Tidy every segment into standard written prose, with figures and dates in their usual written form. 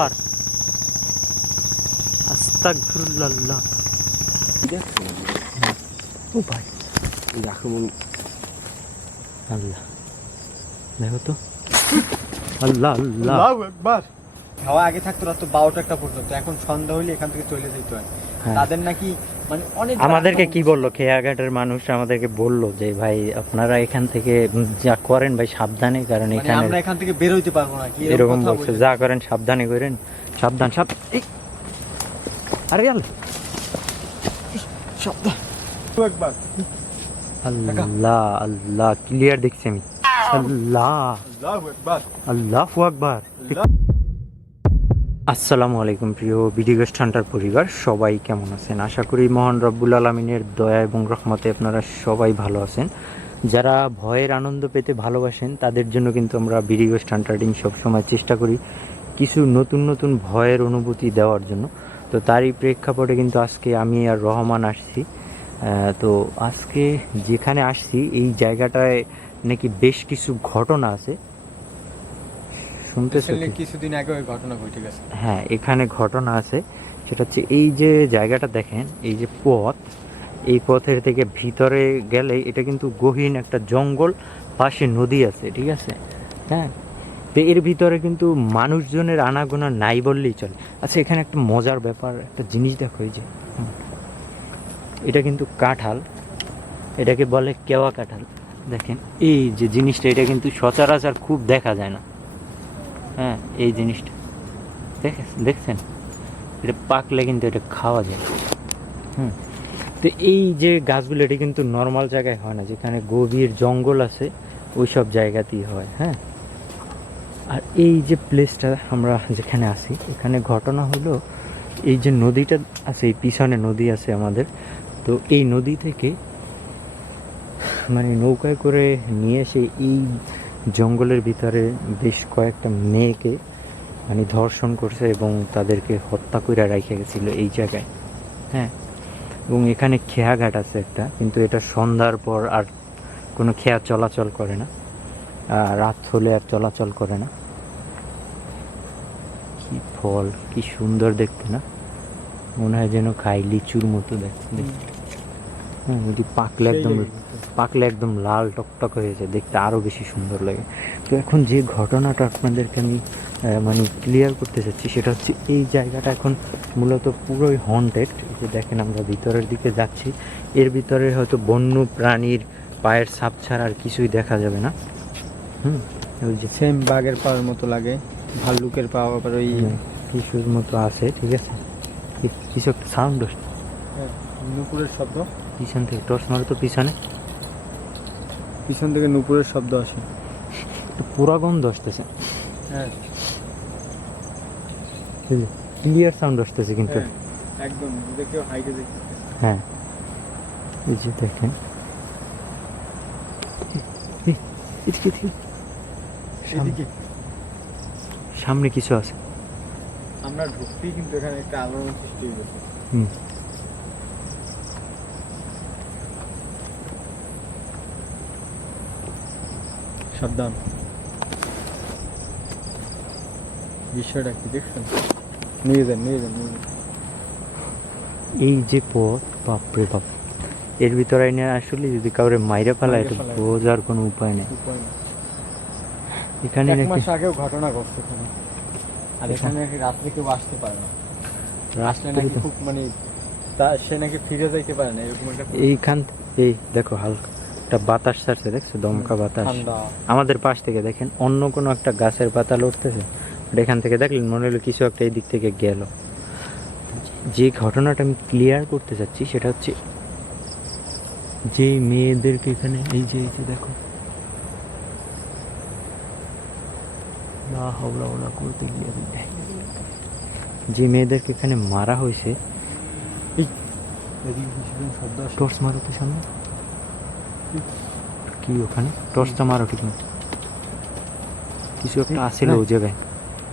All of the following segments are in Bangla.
আর আস্তাগফিরুল্লাহ। ও ভাই আক্রমণ, আল্লাহ দেখো তো, আল্লাহ আল্লাহ একবার হাওয়া আগে থাকতো রাত 12টা পর্যন্ত, এখন সন্ধ্যা হইলে এখান থেকে চলে যেতে হয়। তাদের নাকি মানে অনেক, আমাদেরকে কি বললো খেয়াঘাটের মানুষ, আমাদেরকে বললো যে ভাই আপনারা এখান থেকে যা করেন ভাই সাবধানে, কারণ এখানে আমরা এখান থেকে বের হইতে পারবো না, এরকম বলছে, যা করেন সাবধানে করেন, সাবধান আরে সাবধান একবার। আল্লাহ আল্লাহ ক্লিয়ার দেখছি আমি, আল্লাহ আল্লাহু আকবার। আসসালামু আলাইকুম প্রিয় বিডি গেস্ট হান্টার পরিবার, সবাই কেমন আছেন? আশা করি মহান রব্বুল আলামিনের দয়া এবং রহমতে আপনারা সবাই ভালো আছেন। যারা ভয়ের আনন্দ পেতে ভালোবাসেন তাদের জন্য কিন্তু আমরা বিডি গেস্ট হান্টার টিম সবসময় চেষ্টা করি কিছু নতুন নতুন ভয়ের অনুভূতি দেওয়ার জন্য। তো তারই প্রেক্ষাপটে কিন্তু আজকে আমি আর রহমান আসছি। তো আজকে যেখানে আসছি এই জায়গাটায় নাকি বেশ কিছু ঘটনা আছে, শুনতেছেন? কিছুদিন আগে ওই ঘটনা ঘটে গেছে। হ্যাঁ, এখানে ঘটনা আছে। সেটা হচ্ছে এই যে জায়গাটা দেখেন, এই যে পথ, এই পথের থেকে ভিতরে গেলে এটা কিন্তু গহীন একটা জঙ্গল, পাশে নদী আছে, ঠিক আছে? হ্যাঁ, তো এর ভিতরে কিন্তু মানুষজনের আনাগোনা নাই বললেই চলে। আচ্ছা, এখানে একটা মজার ব্যাপার, একটা জিনিস দেখো, এই যে এটা কিন্তু কাঁঠাল, এটাকে বলে কেওয়া কাঁঠাল। দেখেন এই যে জিনিসটা, এটা কিন্তু সচরাচর খুব দেখা যায় না। হ্যাঁ, এই জিনিসটা দেখছেন, এটা পাকলে কিন্তু এটা খাওয়া যায়। তো এই যে গাছগুলো, এটা কিন্তু নর্মাল জায়গায় হয় না, যেখানে গভীর জঙ্গল আছে ওই সব জায়গাতেই হয়। হ্যাঁ, আর এই যে প্লেসটা আমরা যেখানে আছি, এখানে ঘটনা হলো এই যে নদীটা আছে, এই পিছনে নদী আছে আমাদের, তো এই নদী থেকে মানে নৌকায় করে নিয়ে এসে এই জঙ্গলের ভিতরে বেশ কয়েকটা মেয়েকে মানে ধর্ষণ করছে এবং তাদেরকে হত্যা করে রেখে গেছিলো এই জায়গায়। হ্যাঁ, এবং এখানে খেয়াঘাট আছে একটা, কিন্তু এটা সন্ধ্যার পর আর কোনো খেয়া চলাচল করে না, রাত হলে আর চলাচল করে না। কি ফল, কি সুন্দর দেখতে না, মনে হয় যেন খাই লিচুর মতো দেখতে। হ্যাঁ, যদি পাকলে একদম লাল টকটক হয়েছে, দেখতে আরও বেশি সুন্দর লাগে। তো এখন যে ঘটনাটা আপনাদেরকে আমি মানে ক্লিয়ার করতে চাচ্ছি, সেটা হচ্ছে এই জায়গাটা এখন মূলত পুরোই হন্টেড। এই যে দেখেন, আমরা ভিতরের দিকে যাচ্ছি, এর ভিতরে হয়তো বন্য প্রাণীর পায়ের ছাপ ছাড়া আর কিছুই দেখা যাবে না। ওই যে সেম বাঘের পাওয়ার মতো লাগে, ভাল্লুকের পাওয়া, আবার ওই কিছুর মতো আছে, ঠিক আছে? কিছু একটা সাউন্ড হচ্ছে, নুপুরের শব্দ পিছন থেকে। টর্চ মারো তো পিছন থেকে নুপুরের শব্দ আসে, পুরা গন্ধ আসতেছে। হ্যাঁ, ক্লিয়ার সাউন্ড আসতেছে কিন্তু একদম দেখেও হাইটে দেখতেছে। হ্যাঁ, এই যে দেখেন, সামনে কিছু আছে। আমরা ঢুকতেই কিন্তু এখানে একটা আলোড়ন সৃষ্টি হয়েছে। সাবধান, বিষয়টা কি দেখছেন? নিয়ে যান। এই যে পথ, বাপরে বাপ, এর ভিতরে এনে আসলে যদি কাউরে মাইরা ফেলায় এটা বোঝার কোনো উপায় নেই। এখানে এক মাস আগেও ঘটনা ঘটছে এখানে, আর এখানে রাত্রে কেউ আসতে পারে না, আসলে নাকি খুব মানে সে নাকি ফিরে যাইতে পারে না, এরকম একটা। এইখান এই দেখো হালকা একটা বাতাস ছাড়ছে, দেখছো? দমকা বাতাস আমাদের পাশ থেকে। দেখেন অন্য কোনো একটা গাছের পাতা লড়তেছে, এখান থেকে দেখলেন মনে হলো কিছু একটা এই দিক থেকে গেল। যে ঘটনাটা আমি ক্লিয়ার করতে চাচ্ছি সেটা হচ্ছে যে মেয়েদেরকে এখানে এই যে দেখো, করতে গিয়ে যে মেয়েদেরকে এখানে মারা হয়েছে, টর্চ মারো তো সামনে, কি ওখানে টর্চটা মারো ঠিক মতো, কিছু একটা আসিল ওই জায়গায়,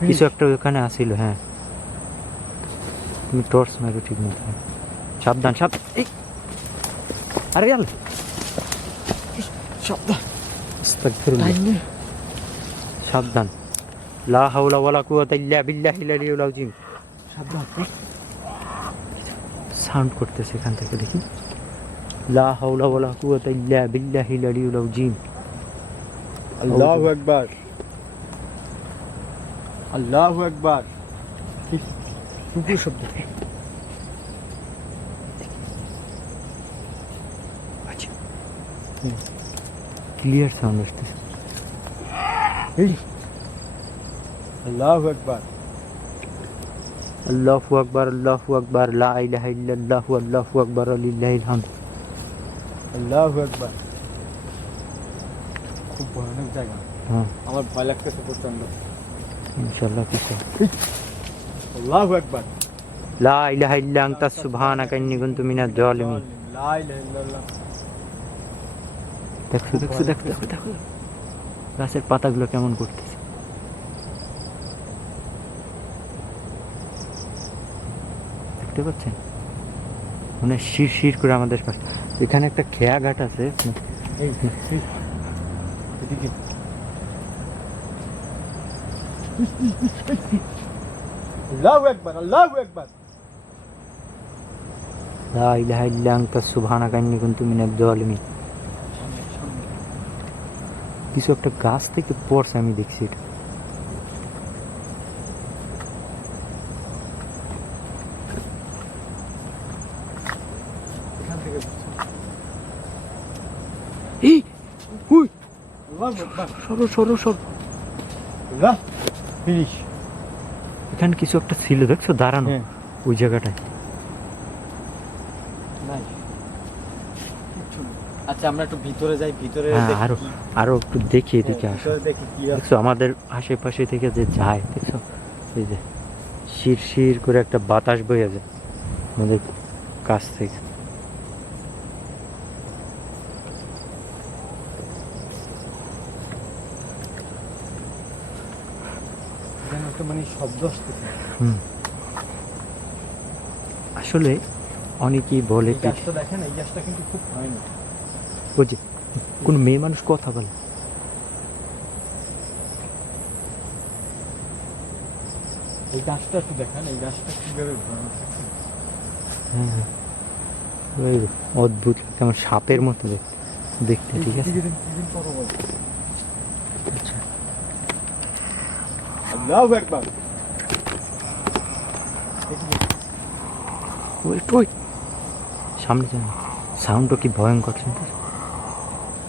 কিছু একটা ওখানে আসিল। হ্যাঁ, তুমি টর্চ মারো ঠিক মতো, সাবধান আরে সাবধান, সাবধান, লা হাওলা ওয়ালা কুওয়াতা ইল্লা বিল্লাহিল আলিয়্যিল আযীম। সাবধান। সাউন্ড করতেছে এখান থেকে, দেখি। লা হাওলা ওয়ালা কুওয়াতা ইল্লা বিল্লাহিল আলিয়্যিল আযীম। আল্লাহু আকবার, আল্লাহু আকবার। কুকুর শব্দ। আচ্ছা, ক্লিয়ার সাউন্ড আসতেছে। এই আল্লাহু আকবার, আল্লাহু আকবার, আল্লাহু আকবার, লা ইলাহা ইল্লাল্লাহু, আল্লাহু আকবার, লিল্লাহিল হামদ। আল্লাহু আকবার। খুব ভয়ানক জায়গা, হ্যাঁ, আমার ভয় লাগতেছে প্রচন্ড। ইনশাআল্লাহ কিছু। আল্লাহু আকবার, লা ইলাহা ইল্লা আনতা সুবহানাকা ইন্নী কুনতু মিনাজ জালিমিন। লা ইলাহা ইল্লাল্লাহ। দেখো দেখো দেখো দেখো দেখো, গাছের পাতাগুলো কেমন করতেছে। দেখতে পাচ্ছেন, মানে শির শির করে আমাদের পাশে। এখানে একটা খেয়া ঘাট আছে। এই এদিকে। আল্লাহু আকবার, আল্লাহু আকবার। লা ইলাহা ইল্লা আনতা সুবহানাকা ইন্নী কুনতু মিনাজ জালিমিন। কিছু একটা গাছ থেকে পড়ছে, আমি দেখছি এটা। এখান থেকে এই হুই, আল্লাহু আকবার। সরো সরো সরো। আল্লাহ, ফিনিশ। এখানে কিছু একটা ছিল, দেখছো দাঁড়ানো হ্যাঁ। ওই জায়গাটায়। নাই, আচ্ছা আমরা একটু ভিতরে যাই, ভিতরে হ্যাঁ, দেখি আরো কি- আরো একটু দেখি, এদিকে হ্যাঁ, আসো। ভিতরে দেখি কি আছে। দেখছো আমাদের আশেপাশে থেকে যে যায়, দেখছো এই যে শির শির করে একটা বাতাস বয়ে যায় আমাদের কাছ থেকে। যেন একটা মানে শব্দ আসতেছে। হুম, আসলে অনেকেই বলে এই গাছটা দেখেন, এই গাছটা কিন্তু খুব ভয়ানক। ওই যে কোন মেয়ে মানুষ কথা বলে। এই গাছটা একটু দেখেন, এই গাছটা কিভাবে ভয়ানক। হ্যাঁ, হ্যাঁ। ওই অদ্ভুত, কেমন সাপের মতো দেখতে, ঠিক আছে। আচ্ছা, আল্লাহু আকবার। ওয়েট ওয়েট, সামনে যান। সাউন্ডটা কি ভয়ঙ্কর শুনতে,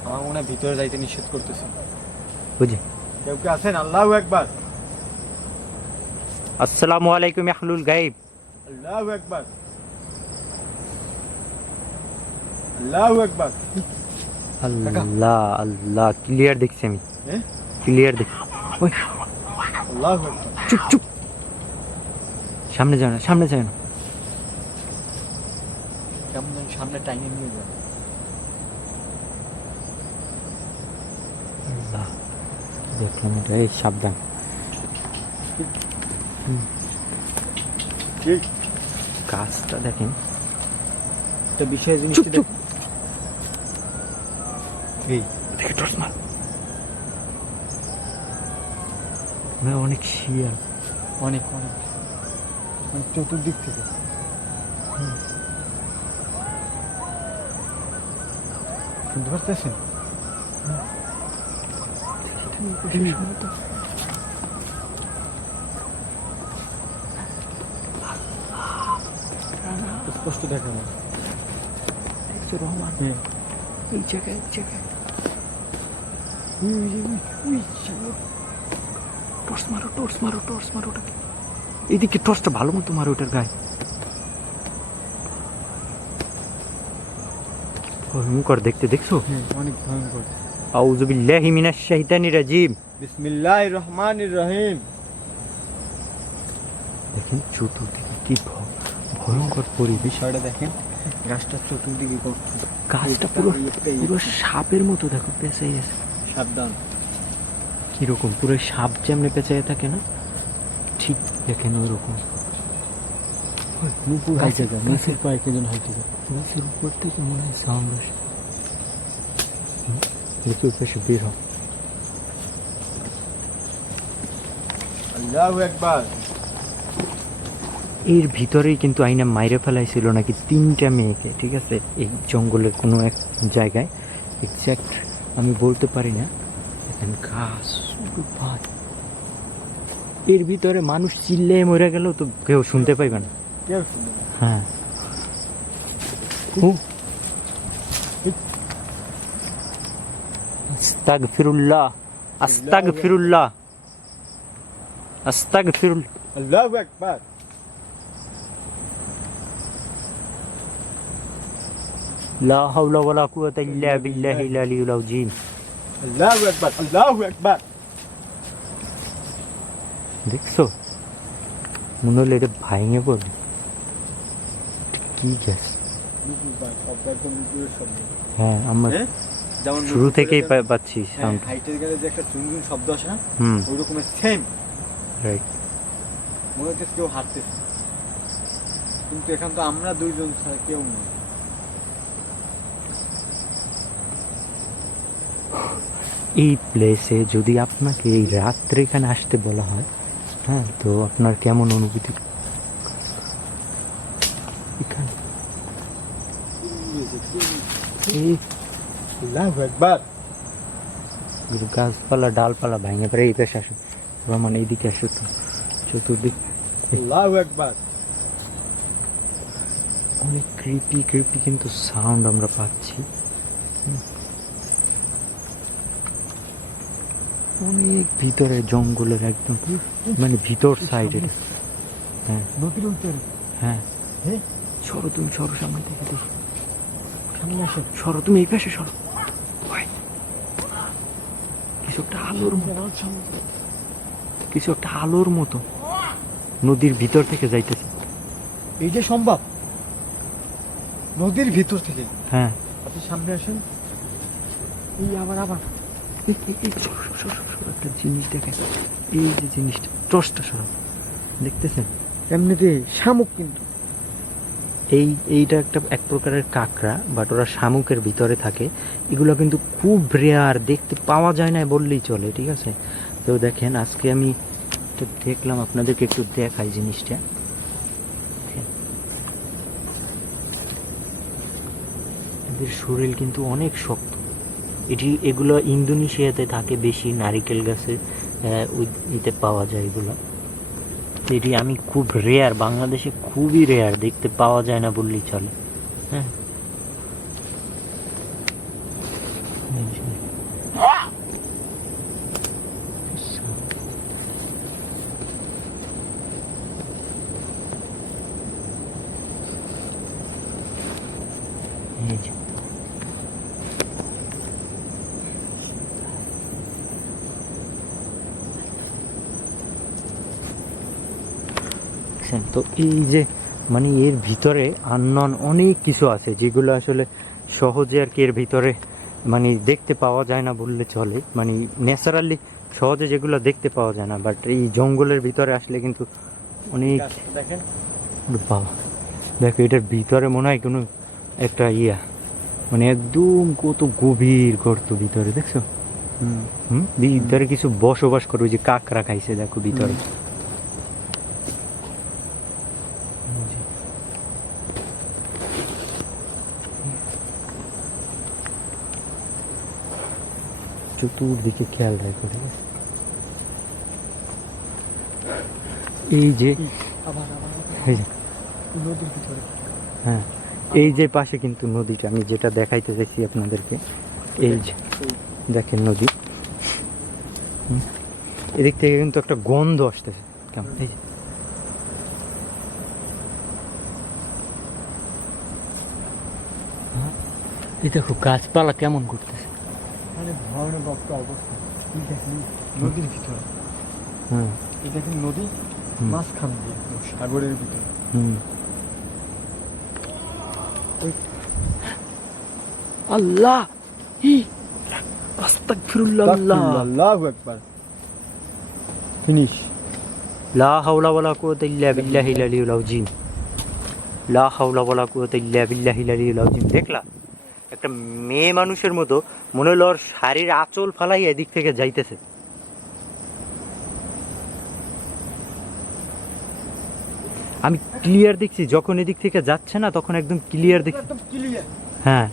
আমার মনে হয় ভিতরে যাইতে নিষেধ করতেছে। বুঝি। কেউ কি আছেন? আল্লাহু আকবার, আসসালামু আলাইকুম আহলুল গায়ব। আল্লাহু আকবার, আল্লাহু আকবার। আল্লাহ আল্লাহ, ক্লিয়ার দেখছি আমি, হ্যাঁ, ক্লিয়ার দেখছি। ওই আল্লাহু আকবার। চুপ চুপ, সামনে যায় না, সামনে যায় না। কেমন যেন সামনে টাইনে নিয়ে যায়। আল্লাহ, দেখলাম এটা। এই সাবধান। ঠিক গাছটা দেখেন। একটা বিশেষ জিনিস চুপ চুপ, এই দেখে টর্চ মার। অনেক শিয়াল, অনেক অনেক মানে চতুর্দিক থেকে। শুনতে পারতেছেন? স্পষ্ট দেখা না। রহমান হ্যাঁ, এই জায়গায়, এই জায়গায়। টর্চ মারো, টর্চ মারো, টর্চ মারো ওটাকে। এদিকে টর্চটা ভালো মতো মারো ওটার গায়ে। ভয়ঙ্কর দেখতে, দেখছো? হ্যাঁ, অনেক ভয়ঙ্কর। আউযু বিল্লাহি মিনাশ শাইতানির রাজিম। বিসমিল্লাহির রহমানির রহিম। দেখেন চতুর্দিকে কি ভয়ঙ্কর পরিবেশ। বিষয়টা দেখেন, গাছটা চতুর্দিকে করছে। গাছটা পুরো পুরো সাপের মতো, দেখো পেঁচাই আছে। সাবধান। কিরকম পুরো সাপ যেমনি পেঁচাই থাকে না, ঠিক দেখেন ওইরকম। নুপুর হাইতে যায়, নিচের পায়ে কেজন হাইতে যায়। গাছের উপর থেকে মনে হয় সাউন্ড আসে। দেখি ওই পাশে বের হোক। আল্লাহু আকবার। এর ভিতরেই কিন্তু আইনা মাইরে ফেলাইছিল নাকি 3টা মেয়েকে, ঠিক আছে, এই জঙ্গলের কোনো এক জায়গায়, এক্স্যাক্ট আমি বলতে পারি না। দেখেন গাছ, ভাই এর ভিতরে মানুষ চিল্লে মরে গেলেও তো কেউ শুনতে পাইবে না। কেউ শুনবে না। হ্যাঁ আস্তাগফিরুল্লাহ, আস্তাগফিরুল্লাহ, আস্তাগফিরুল্লাহ। আল্লাহু আকবার। লা হাওলা ওয়ালা কুওয়াতা ইল্লা বিল্লাহিল আলিয়্যিল আযীম। আল্লাহু আকবার, আল্লাহু আকবার। দেখছো, মনে হলো এটা ভাঙে পড়বে। কি গ্যাস? হ্যাঁ, আমার হ্যাঁ? যেমন শুরু থেকেই পাচ্ছি সাউন্ড। হাইটের গেলে যে একটা চুনচুন শব্দ আসে না, হুম, ওই রকমের সেম রাইট। মনে হচ্ছে কেউ হাঁটতেছে, কিন্তু এখান তো আমরা দুইজন ছাড়া কেউ নেই। এই প্লেসে যদি আপনাকে এই রাত্রে এখানে আসতে বলা হয়, হ্যাঁ, তো আপনার কেমন অনুভূতি? এখানে এই আল্লাহু আকবার। গাছপালা ডালপালা ভাঙে পড়ে এই পাশে আসো, রহমান এইদিকে আসো তো, চতুর্দিক আল্লাহু আকবার। অনেক ক্রিপি কিন্তু সাউন্ড আমরা পাচ্ছি। অনেক ভিতরে জঙ্গলের একদম, মানে ভিতর সাইডে। হ্যাঁ নদীর উত্তরে। হ্যাঁ, হ্যাঁ, সরো তুমি, সরো সামনে থেকে দেখো, সামনে আসো। সরো তুমি এই পাশে সরো। ওই, কিছু একটা আলোর মতো, কিছু একটা আলোর মতো নদীর ভিতর থেকে যাইতেছে। এই যে সম্ভব নদীর ভিতর থেকে। হ্যাঁ, আপনি সামনে আসেন। এই আবার একটা জিনিস দেখেন, এই যে জিনিসটা, টর্চটা সরাও, দেখতেছেন? এমনিতে শামুক, কিন্তু এইটা একটা এক প্রকারের কাঁকড়া, বাট ওরা শামুকের ভিতরে থাকে। এগুলো কিন্তু খুব রেয়ার, দেখতে পাওয়া যায় না বললেই চলে, ঠিক আছে? তো দেখেন, আজকে আমি একটু দেখলাম, আপনাদেরকে একটু দেখাই জিনিসটা। এদের শরীর কিন্তু অনেক শক্ত। এগুলো ইন্দোনেশিয়াতে থাকে বেশি, নারিকেল গাছে ইতে পাওয়া যায় এগুলো। এটি আমি খুব রেয়ার, বাংলাদেশে খুবই রেয়ার, দেখতে পাওয়া যায় না বললেই চলে। হ্যাঁ, এই যে দেখছেন তো, এই যে মানে এর ভিতরে আননন অনেক কিছু আছে, যেগুলো আসলে সহজে আর কি এর ভিতরে মানে দেখতে পাওয়া যায় না বললে চলে। মানে ন্যাচারালি সহজে যেগুলো দেখতে পাওয়া যায় না, বাট এই জঙ্গলের ভিতরে আসলে কিন্তু অনেক। দেখেন, বাবা দেখো, এটার ভিতরে মনে হয় কোনো একটা মানে একদম কত গভীর গর্ত ভিতরে, দেখছো? ভিতরে কিছু বসবাস করে, ওই যে কাকড়া খাইছে দেখো ভিতরে। চতুর্দিকে খেয়াল রাখো, ঠিক আছে? এই যে এই যে, নদীর ভিতরে। হ্যাঁ, এই যে পাশে কিন্তু নদীটা আমি যেটা দেখাইতে চাইছি আপনাদেরকে, এই যে দেখেন নদী, এদিক থেকে কিন্তু একটা গন্ধ আসতেছে কেমন, এই যে এই দেখো গাছপালা কেমন করতেছে, মানে ভয়ানক অবস্থা। এই দেখেন নদীর ভিতরে। হ্যাঁ, এই দেখেন নদী মাঝখান দিয়ে, সাগরের ভিতরে। আল্লাহ, আস্তাগফিরুল্লাহ, আল্লাহু আকবার। ফিনিশ। লা হাওলা ওয়ালা কুওয়াতা ইল্লা বিল্লাহিল আলিয়্যিল আযীম। লা হাওলা ওয়ালা কুওয়াতা ইল্লা বিল্লাহিল আলিয়্যিল আযীম। দেখলা, একটা মেয়ে মানুষের মতো মনে হলো ওর শাড়ির আঁচল ফালাই এদিক থেকে যাইতেছে। আমি ক্লিয়ার দেখছি, যখন এদিক থেকে যাচ্ছে না তখন একদম ক্লিয়ার দেখছি। একদম ক্লিয়ার। হ্যাঁ,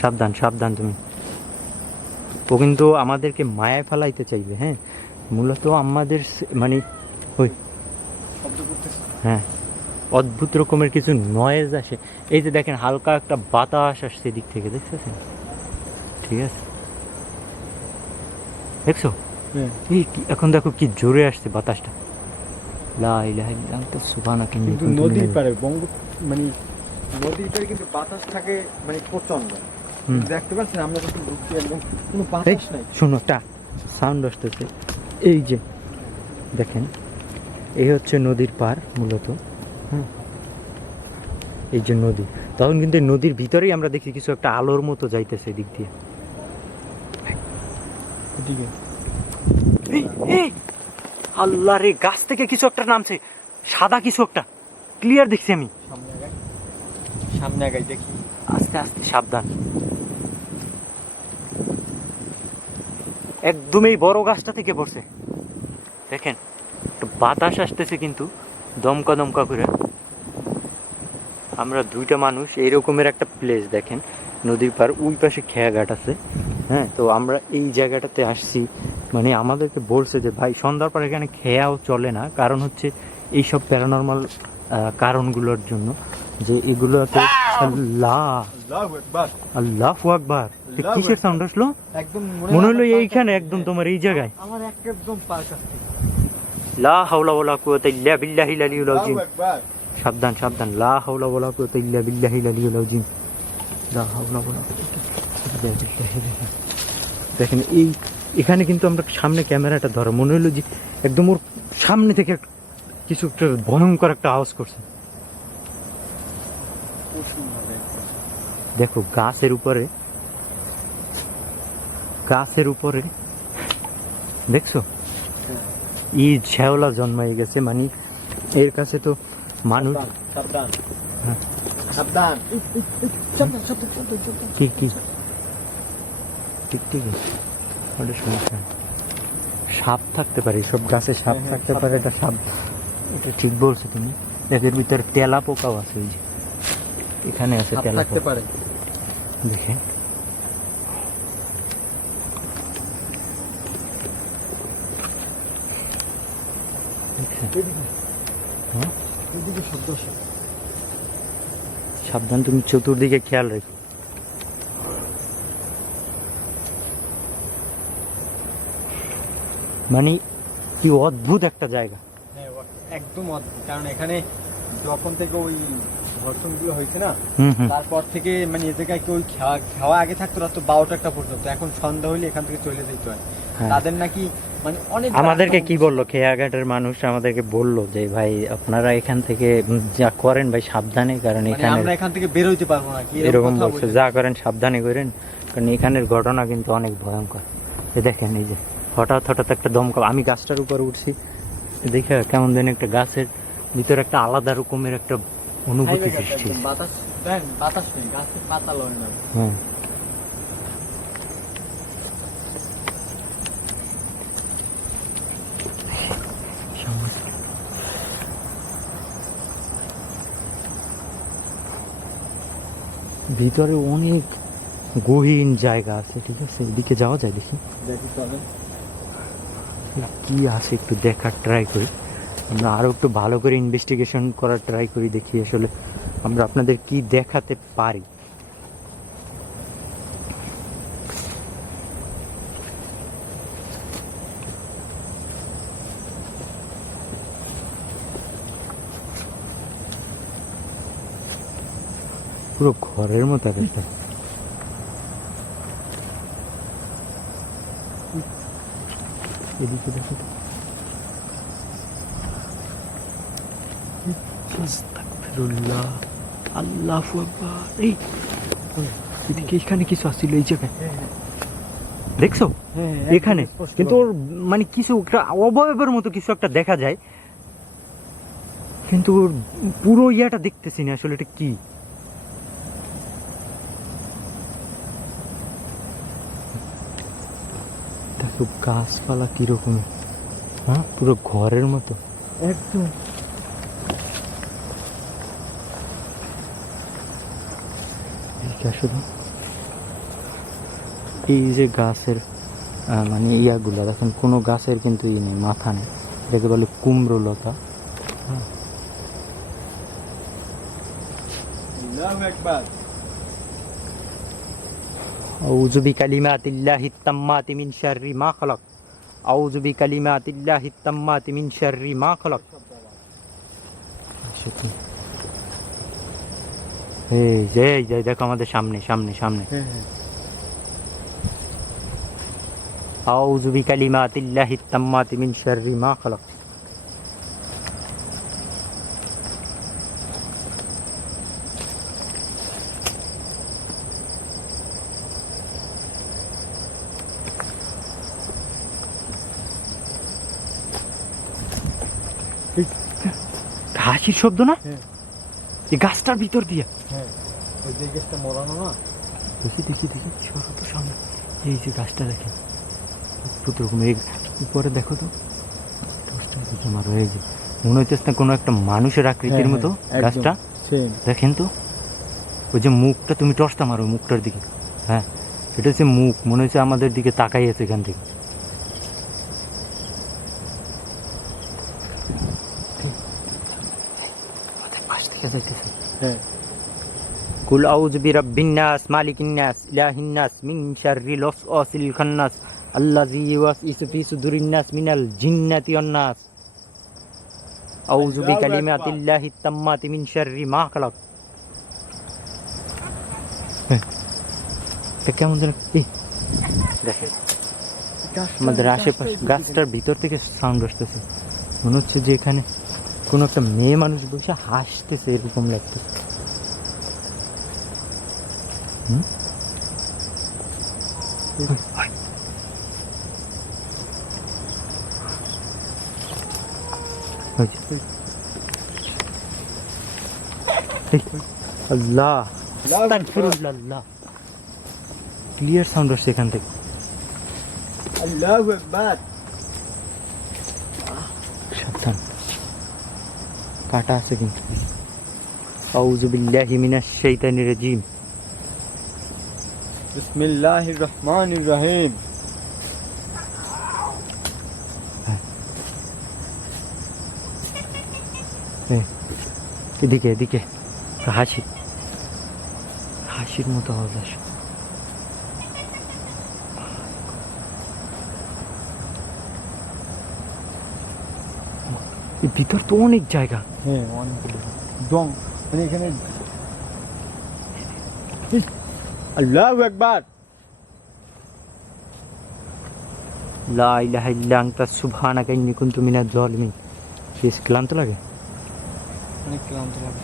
সাবধান সাবধান তুমি। ও কিন্তু আমাদেরকে মায়ায় ফেলাইতে চাইবে। হ্যাঁ, মূলত আমাদের মানে ওই শব্দ করতেছে। হ্যাঁ, অদ্ভুত রকমের কিছু নয়েজ আসে। এই যে দেখেন হালকা একটা বাতাস আসছে এদিক থেকে, দেখতেছেন? ঠিক আছে, দেখছো? হ্যাঁ। এই এখন দেখো কি জোরে আসছে বাতাসটা। লা ইলাহা ইল্লাল্লাহ সুবহানাকা ইন্নী কিন্তু কুনতু নদীর মিনাল পাড়ে মানে নদীর পাড়ে কিন্তু বাতাস থাকে মানে প্রচন্ড। হুম। দেখতে পাচ্ছেন আমরা যখন ঢুকছি একদম কোনো বাতাস নাই। শোনো, একটা সাউন্ড আসতেছে। এই যে দেখেন, এই হচ্ছে নদীর পার মূলত। হ্যাঁ, এই যে নদী, তখন কিন্তু এই নদীর ভিতরেই আমরা দেখি কিছু একটা আলোর মতো যাইতেছে এদিক দিয়ে। এদিকে আল্লাহ রে, গাছ থেকে কিছু একটা নামছে, সাদা কিছু একটা, ক্লিয়ার দেখছি আমি। সামনে আগাই দেখি। আস্তে আস্তে সাবধান। একদমই বড় গাছটা থেকে পড়ছে, দেখেন একটু বাতাস আসতেছে কিন্তু দমকা দমকা করে। আমরা দুইটা মানুষ এইরকমের একটা প্লেস, দেখেন নদীর পার, ওই পাশে খেয়াঘাট আছে। হ্যাঁ, তো আমরা এই জায়গাটাতে আসছি, মানে আমাদেরকে বলছে যে ভাই সন্ধ্যার পর এখানে খেয়াও চলে না, কারণ হচ্ছে এইসব প্যারানর্মাল কারণগুলোর জন্য, যে এগুলোতে আল্লাহ আল্লাহু আকবার। কিসের সাউন্ড আসলো? একদম মনে হলো এইখানে একদম তোমার এই জায়গায়। আমার একদম পাশ আসছে। লা হাওলা ওয়ালা কুওয়াতা ইল্লা বিল্লাহিল আলিয়্যিল আযীম। আল্লাহু আকবার। সাবধান সাবধান, লা হাওলা ওয়ালা কুওয়াতা ইল্লা বিল্লাহিল আলিয়্যিল আযীম। লা হাওলা ওয়ালা কুওয়াতা ইল্লা বিল্লাহিল আযীম। দেখেন এই এখানে কিন্তু আমরা সামনে ক্যামেরাটা ধরো, মনে হলো যে একদম ওর সামনে থেকে কিছু একটা ভয়ঙ্কর একটা আওয়াজ করছে। দেখো গাছের উপরে, গাছের উপরে দেখছো এই ঝেওলা জন্মাই গেছে, মানে এর কাছে তো মানুষ। সাবধান হ্যাঁ। সাবধান। সাবধান সাবধান সাবধান সাবধান। কি কি ঠিক ঠিক ওটা সমস্যা নেই। সাপ থাকতে পারে, সব গাছে সাপ হ্যাঁ, থাকতে সাপ পারে, এটা সাপ, এটা ঠিক বলছো তুমি। এর ভিতরে তেলা পোকাও আছে, ওই যে এখানে আছে সাপ তেলা থাকতে পোকা, পারে। দেখে। এদিকে হ্যাঁ, এদিকে শব্দ আসে। সাবধান, তুমি চতুর্দিকে খেয়াল রেখো। মানে কি অদ্ভুত একটা জায়গা। হ্যাঁ, একদম অদ্ভুত। কারণ এখানে যখন থেকে ওই ধর্ষণগুলো হয়েছে না, হুম হুম। তারপর থেকে মানে এ জায়গায় কেউ খাওয়া আগে থাকতো রাত 12টা পর্যন্ত, এখন সন্ধ্যা হইলে এখান থেকে চলে যেতে হয়। হ্যাঁ। তাদের নাকি মানে অনেক আমাদেরকে কি বললো, খেয়াঘাটের মানুষ আমাদেরকে বললো যে ভাই আপনারা এখান থেকে যা করেন ভাই সাবধানে, কারণ মানে এখানে আমরা এখান থেকে বের হইতে পারবো না কি এরকম বলছে, যা করেন সাবধানে করেন, কারণ এখানের ঘটনা কিন্তু অনেক ভয়ঙ্কর। এই দেখেন, এই যে হঠাৎ হঠাৎ একটা দমকা, আমি গাছটার উপর উঠছি, দেখে কেমন যেন একটা গাছের ভিতরে একটা আলাদা রকমের একটা অনুভূতি সৃষ্টি হয়েছে। বাতাস দেন, বাতাস নেই, গাছের পাতা লয় না। হ্যাঁ, ভিতরে অনেক গহীন জায়গা আছে, ঠিক আছে, এদিকে যাওয়া যায়, দেখি দেখি চলেন। কি আছে একটু দেখার ট্রাই করি। আমরা আরও একটু ভালো করে ইনভেস্টিগেশন করার ট্রাই করি, দেখি আসলে আমরা আপনাদের কি দেখাতে পারি। পুরো ঘরের মতো একটা, এদিকে দেখো। আস্তাগফিরুল্লাহ, আল্লাহু আকবার। এই এদিকে এখানে কিছু আসছিল এই জায়গায়, দেখছো এখানে, কিন্তু ওর মানে কিছু একটা অবয়বের মতো কিছু একটা দেখা যায়, কিন্তু ওর পুরো ইয়াটা দেখতেছি না আসলে এটা কি। দেখো গাছপালা কিরকম, হ্যাঁ পুরো ঘরের মতো। একদম শুধু এই যে গাছের মানে ইয়াগুলো দেখেন, কোনো গাছের কিন্তু ই নেই, মাথা নেই, এটাকে বলে কুমড়ো লতা। আল্লাহু আকবার। আউযু বিকালিমাতিল্লাহিত তাম্মাতি মিন শাররি মা খালাক। আউযু বিকালিমাতিল্লাহিত তাম্মাতি মিন শাররি মা খালাক। এই যে দেখো আমাদের সামনে সামনে সামনে। আউযু বিকালিমাতিল্লাহিত তাম্মাতি মিন শাররি মা খালাক। হাসির শব্দ না? এই গাছটার ভিতর দিয়ে। হ্যাঁ, ওই যে গাছটা মরানো না? দেখি দেখি দেখি, সরো তো সামনে। এই যে গাছটা দেখেন, অদ্ভুত রকম। এই উপরে দেখো তো, আমার এই যে মনে হচ্ছে না কোনো একটা মানুষের আকৃতির মতো গাছটা। দেখেন তো, ওই যে মুখটা, তুমি টর্চটা মারো মুখটার দিকে। হ্যাঁ, এটা হচ্ছে মুখ, মনে হচ্ছে আমাদের দিকে তাকাই আছে এখান থেকে। কুল আউযু বিরাব্বিন নাস মালিকিন নাস ইলাহিন নাস মিন শাররিল ওয়াসওয়াসিল খান্নাস আল্লাযী ইউওয়াসওয়িসু ফি সুদুরিন নাস মিনাল জিন্নাতি ওয়ান নাস। আউযু বিকালিমাতিল্লাহিত তাম্মাতি মিন শাররি মা খালাক। এটা কেমন যেন, এই দেখেন আমাদের আশেপাশে গাছটার ভিতর থেকে সাউন্ড আসতেছে, মনে হচ্ছে যে এখানে কোনো একটা মেয়ে মানুষ বসে হাসতেছে, এরকম লাগতেছে। আল্লাহ আস্তাগফিরুল্লাহ, ক্লিয়ার সাউন্ড আসছে এখান থেকে। আল্লাহু আকবার। সাবধান, কাটা আছে কিন্তু। আউযু বিল্লাহি মিনাশ শাইতানির রাজিম। বিসমিল্লাহির রহমানির রহিম। এদিকে এদিকে, হাসি, হাসির মতো আওয়াজ আসে। এই ভিতর তো অনেক জায়গা। হ্যাঁ, অনেক দম, মানে এখানে। আল্লাহু আকবার। লা ইলাহা ইল্লা আনতা সুবহানাকা ইন্নী কুনতু মিনাজ জালিমিন। বেশ ক্লান্ত লাগে, অনেক ক্লান্ত লাগে।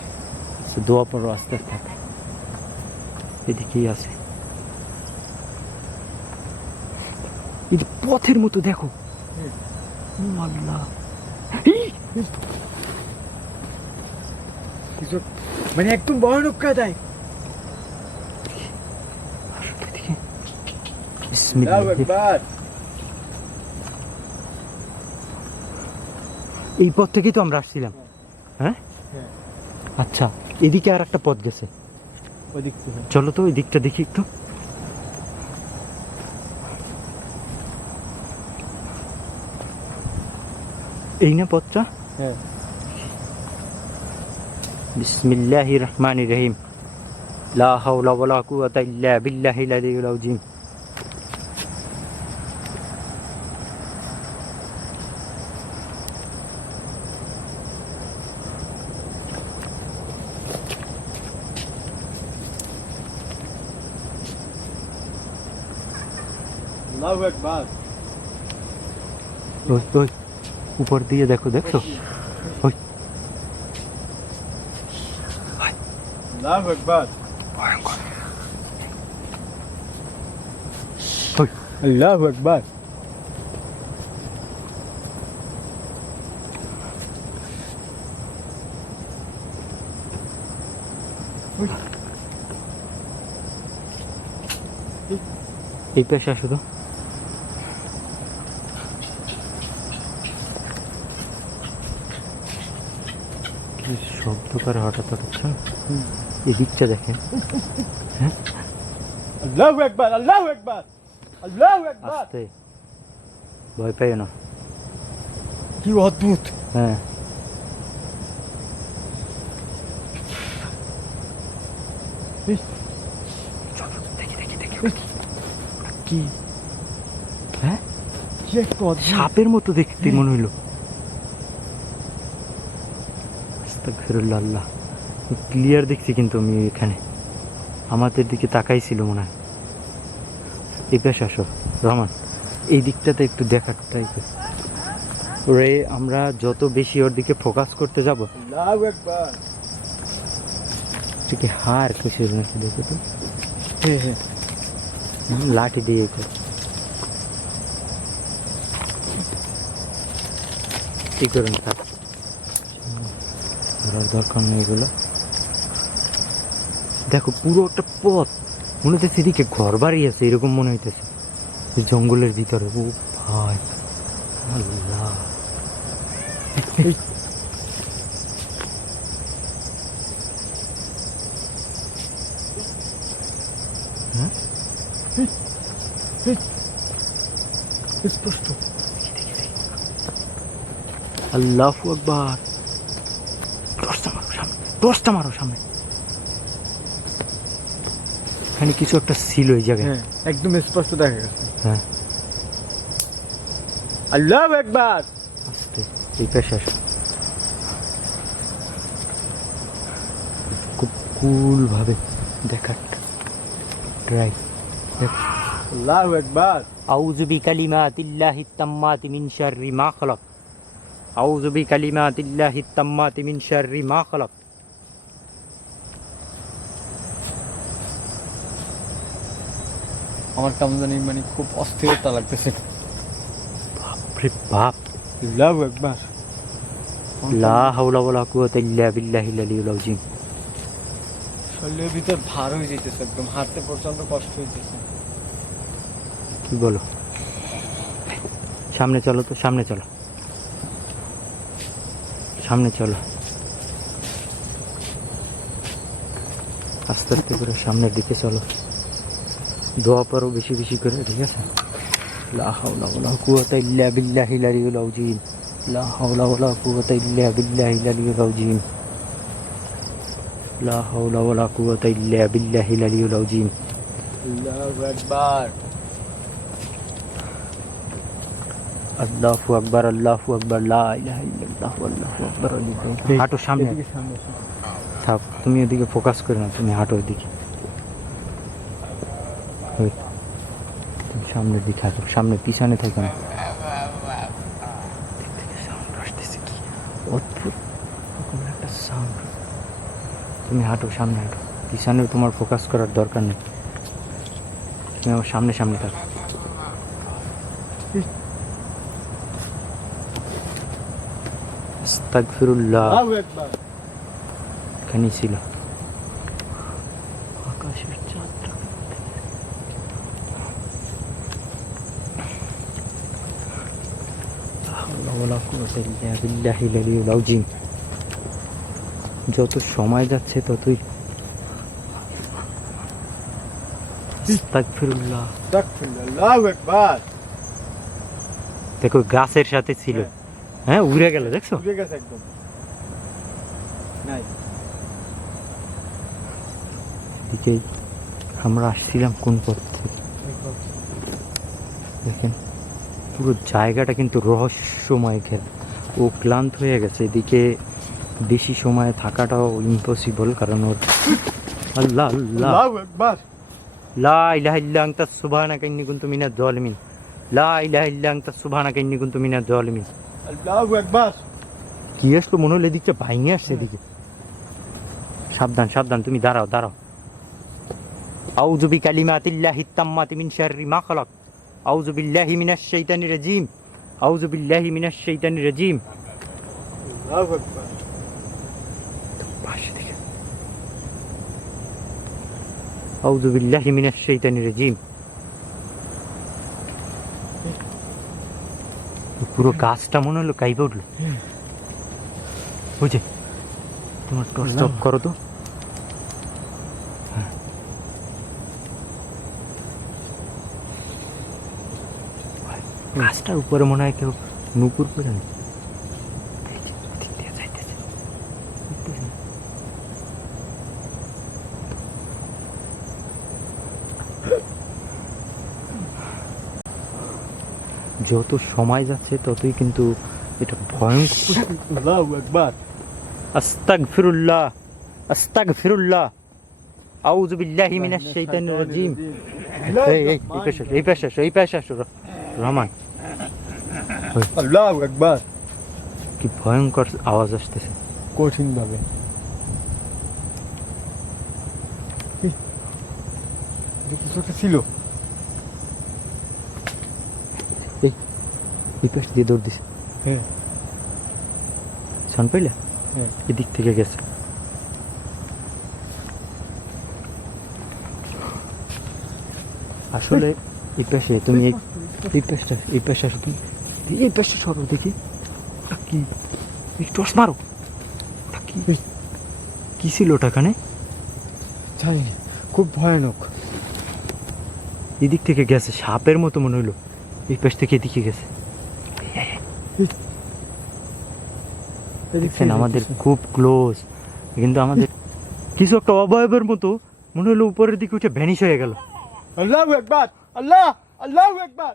দোয়া পড়ো, আস্তে আস্তে। এদিকেই আছে, এই পথের মতো দেখো। আল্লাহ, মানে একদম ভয়ানক কাদায়। এই পথ থেকেই তো আমরা আসছিলাম। হ্যাঁ, আচ্ছা, এদিকে আর একটা পথ গেছে, চলো তো ওই দিকটা দেখি একটু। এই না পথটা? হ্যাঁ। বিসমিল্লাহির রহমানির রহিম। লা হাওলা ওয়ালা কুওয়াতা ইল্লা বিল্লাহিল আলিয়্যিল আযীম। আল্লাহু আকবার। ওই ওই উপর দিয়ে দেখো, দেখছো? ওই আল্লাহু আকবার। ভয়ঙ্কর। ওই আল্লাহু আকবার। এই পেশা শুধু যে শব্দ করে হঠাৎ হঠাৎ শোন, এই দিকটা দেখেন। হ্যাঁ আল্লাহু আকবার, আল্লাহু আকবার, আল্লাহু আকবার। আস্তে, ভয় পাইও না। কি অদ্ভুত। হ্যাঁ কি, হ্যাঁ কি একটা অদ্ভুত। সাপের মতো দেখতে মনে হইলো। আস্তাগফিরুল্লাহ, আল্লাহ ক্লিয়ার দেখছি কিন্তু আমি এখানে, আমাদের দিকে তাকাইছিল মনে হয়। এই পাশে আসো রহমান, এই দিকটাতে একটু দেখার ট্রাই করি। ওরে আমরা যত বেশি ওর দিকে ফোকাস করতে যাব, আল্লাহু আকবার। ঠিক হার কিসের নাকি দেখো তো। হ্যাঁ হ্যাঁ, লাঠি দিয়ে তো কি করুন থাক, ধরার দরকার নেই এগুলো। দেখো পুরো একটা পথ, মনে হচ্ছে এদিকে ঘর বাড়ি আছে এরকম মনে হইতেছে এই জঙ্গলের ভিতরে। ও ভাই আল্লাহ, হ্যাঁ স্পষ্ট। আল্লাহু আকবার। টর্চটা মারো সামনে, টর্চটা মারো সামনে। এখানে কিছু একটা ছিল এই জায়গায়। হ্যাঁ একদম স্পষ্ট দেখা গেছে। হ্যাঁ আল্লাহু আকবার। আস্তে, এই পাশে আসো। খুব কুল ভাবে দেখার ট্রাই। দেখো আল্লাহু আকবার। আউযু বিকালিমাতিল্লাহি তাম্মাতি মিন শাররি মা খালাক। আউযু বিকালিমাতিল্লাহি তাম্মাতি মিন শাররি মা খালাক। আমার কেমন জানি মানে খুব অস্থিরতা লাগতেছে। বাপরে বাপ, আল্লাহু আকবার। লা হাওলা ওয়ালা কুওয়াতা ইল্লা বিল্লাহিল আলিয়্যিল আযীম। শরীরের ভিতর ভার হয়ে যাইতেছে, একদম হাঁটতে প্রচন্ড কষ্ট হইতেছে। কি বলো? সামনে চলো তো, সামনে চলো, সামনে চলো, আস্তে আস্তে করে সামনের দিকে চলো। দোয়া পড়ো বেশি বেশি করে, ঠিক আছে? লা হাওলা ওয়ালা কুওয়াতা ইল্লা বিল্লাহিল আলিয়্যিল আযীম। লা হাওলা ওয়ালা কুওয়াতা ইল্লা বিল্লাহিল আলিয়্যিল আযীম। লা হাওলা ওয়ালা কুওয়াতা ইল্লা বিল্লাহিল আলিয়্যিল আযীম। আল্লাহু আকবার। আল্লাহু আকবার, আল্লাহু আকবার, লা ইলাহা ইল্লাল্লাহ, আল্লাহু আকবার। হাঁটো সামনে। এদিকে সামনে এসো। থাক, তুমি ওদিকে ফোকাস করে না, তুমি হাঁটো ওদিকে। ওই, তুমি সামনের দিকে হাঁটো, সামনে পিছনে থাকো না। দিক থেকে সাউন্ড আসতেছে, কি অদ্ভুত রকম একটা সাউন্ড। তুমি হাঁটো, সামনে হাঁটো, পিছনে তোমার ফোকাস করার দরকার নেই, তুমি আমার সামনে সামনে থাকো। আস্তাগফিরুল্লাহ, আল্লাহু আকবার। এখানেই ছিল আকাশের চাঁদটা। যত সময় যাচ্ছে ততই আস্তাগফিরুল্লাহ। আল্লাহু আকবার। দেখো গাছের সাথে ছিল, হ্যাঁ উড়ে গেল, দেখছো? উড়ে গেছে একদম। নাই এদিকেই আমরা আসছিলাম কোন পথ থেকে দেখেন, পুরো জায়গাটা কিন্তু রহস্যময় ঘেরা। ও ক্লান্ত হয়ে গেছে, এদিকে বেশি সময় থাকাটাও ইম্পসিবল, কারণ ওর আল্লাহ আল্লাহ আল্লাহু আকবার। লা ইলাহা ইল্লা আনতা সুবহানাকা ইন্নী কুনতু মিনাজ জালিমিন। লা ইলাহা ইল্লা আনতা সুবহানাকা ইন্নী কুনতু মিনাজ জালিমিন। আল্লাহু আকবার। কি আসলো মনে হলো এদিকটা ভাঙে আসছে এদিকে। সাবধান সাবধান, তুমি দাঁড়াও দাঁড়াও। আউযু বিকালিমাতিল্লাহি তাম্মাতি মিন শাররি মা খালাক। আউযু বিল্লাহি মিনাশ শাইতানির রাজীম। আউযু বিল্লাহি মিনাশ শাইতানির রাজীম। আল্লাহু আকবার। পাশে থেকে আউযু বিল্লাহি মিনাশ শাইতানির রাজীম। পুরো গাছটা মনে হলো কাইপে উঠলো। ওই যে তোমার টর্চ অফ করো তো। হ্যাঁ। গাছটার উপরে মনে হয় কেউ নুপুর করে নি। যত সময় যাচ্ছে ততই কিন্তু এটা ভয়ঙ্কর। আল্লাহু আকবার। আস্তাগফিরুল্লাহ, আস্তাগফিরুল্লাহ, আউযু বিল্লাহি মিনাশ শাইতানির রাজিম। এই পাশে আসো রহমান। আল্লাহু আকবার। কি ভয়ঙ্কর আওয়াজ আসতেছে কঠিন ভাবে। কিছু একটা ছিল। এই পাশ দিয়ে দৌড় দিছে। হ্যাঁ শোন পাইলে হ্যাঁ। এদিক থেকে গেছে। আসলে এই পাশে তুমি এই পাশে আসো তুমি, এই পাশে সরো দেখি। কি টর্চ মারো। কি ছিল ওটা এখানে? জানি না, খুব ভয়ানক। এদিক থেকে গেছে, সাপের মতো মনে হইলো। এই পাশ থেকে এদিকে গেছে। দেখছেন আমাদের খুব ক্লোজ, কিন্তু আমাদের কিছু একটা অবয়বের মতো মনে হলো উপরের দিকে উঠে ভ্যানিশ হয়ে গেল। আল্লাহু আকবার। আল্লাহ, আল্লাহু আকবার।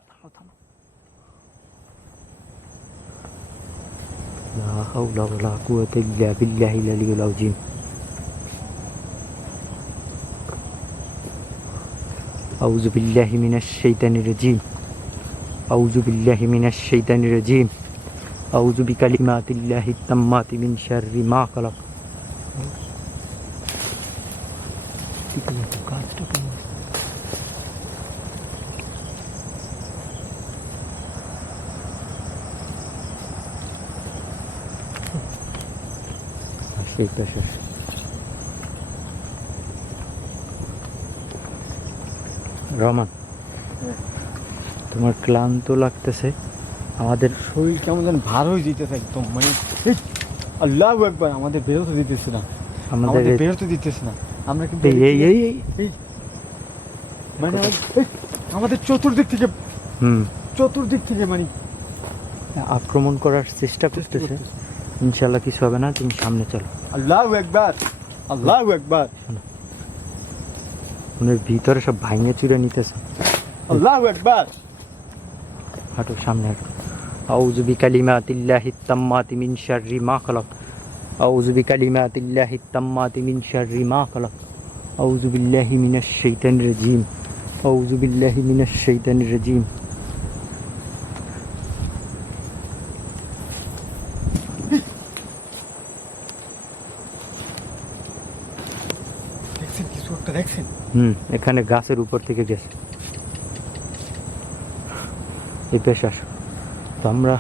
লা হাওলা ওয়ালা কুওয়াতা ইল্লা বিল্লাহিল আলিয়্যিল আযীম। আউযু বিল্লাহি মিনাশ শাইতানির রাজীম, আউযু বিল্লাহি মিনাশ শাইতানির রাজীম, আউযু বিকালিমাতিল্লাহিত তাম্মাতি মিন শাররি মা খালাক। সেই পাশে রহমান, তোমার ক্লান্ত লাগতেছে, আমাদের শরীর কেমন যেন ভার হয়ে যেতেছে একদম, মানে আল্লাহু আকবার। আমাদের বেরোতে দিতেছে না, আমাদের বেরোতে দিতেছে না। আমরা কিন্তু মানে আমাদের চতুর্দিক থেকে মানে আক্রমণ করার চেষ্টা করতেছে। ইনশাল্লাহ কিছু হবে না, তুমি সামনে চলো। আল্লাহু আকবার, আল্লাহু আকবার। মনের ভিতরে সব ভাঙে চুরে নিতেছে। আল্লাহু আকবার। হাঁটো, সামনে হাঁটো। আউযু বিকালিমাতিল্লাহিত তাম্মাতি মিন শাররি মা খালাক, আউযু বিকালিমাতিল্লাহিত তাম্মাতি মিন শাররি মা খালাক, আউযু বিল্লাহি মিনাশ শাইতানির রাজীম, আউযু বিল্লাহি মিনাশ শাইতানির রাজীম। দেখছেন কিছু একটা? দেখছেন? এখানে গাছের উপর থেকে গেছে। এই পেশা আসো তো, আমরা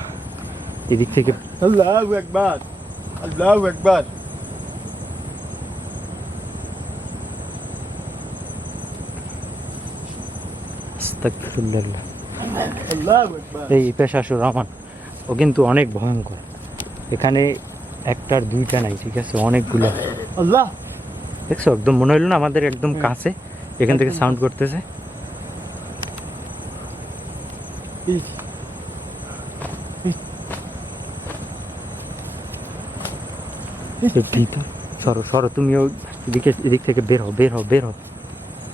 এদিক থেকে। আল্লাহু আকবার, আল্লাহু আকবার। আস্তাগফিরুল্লাহ। আল্লাহু আকবার। এই পেশা আসো রহমান, ও কিন্তু অনেক ভয়ঙ্কর। এখানে একটার দুইটা নাই, ঠিক আছে, অনেকগুলো। আল্লাহ, দেখছো, একদম মনে হইলো না আমাদের একদম কাছে, এখান থেকে সাউন্ড করতেছে। সরো সরো, তুমিও এদিক থেকে বের হও।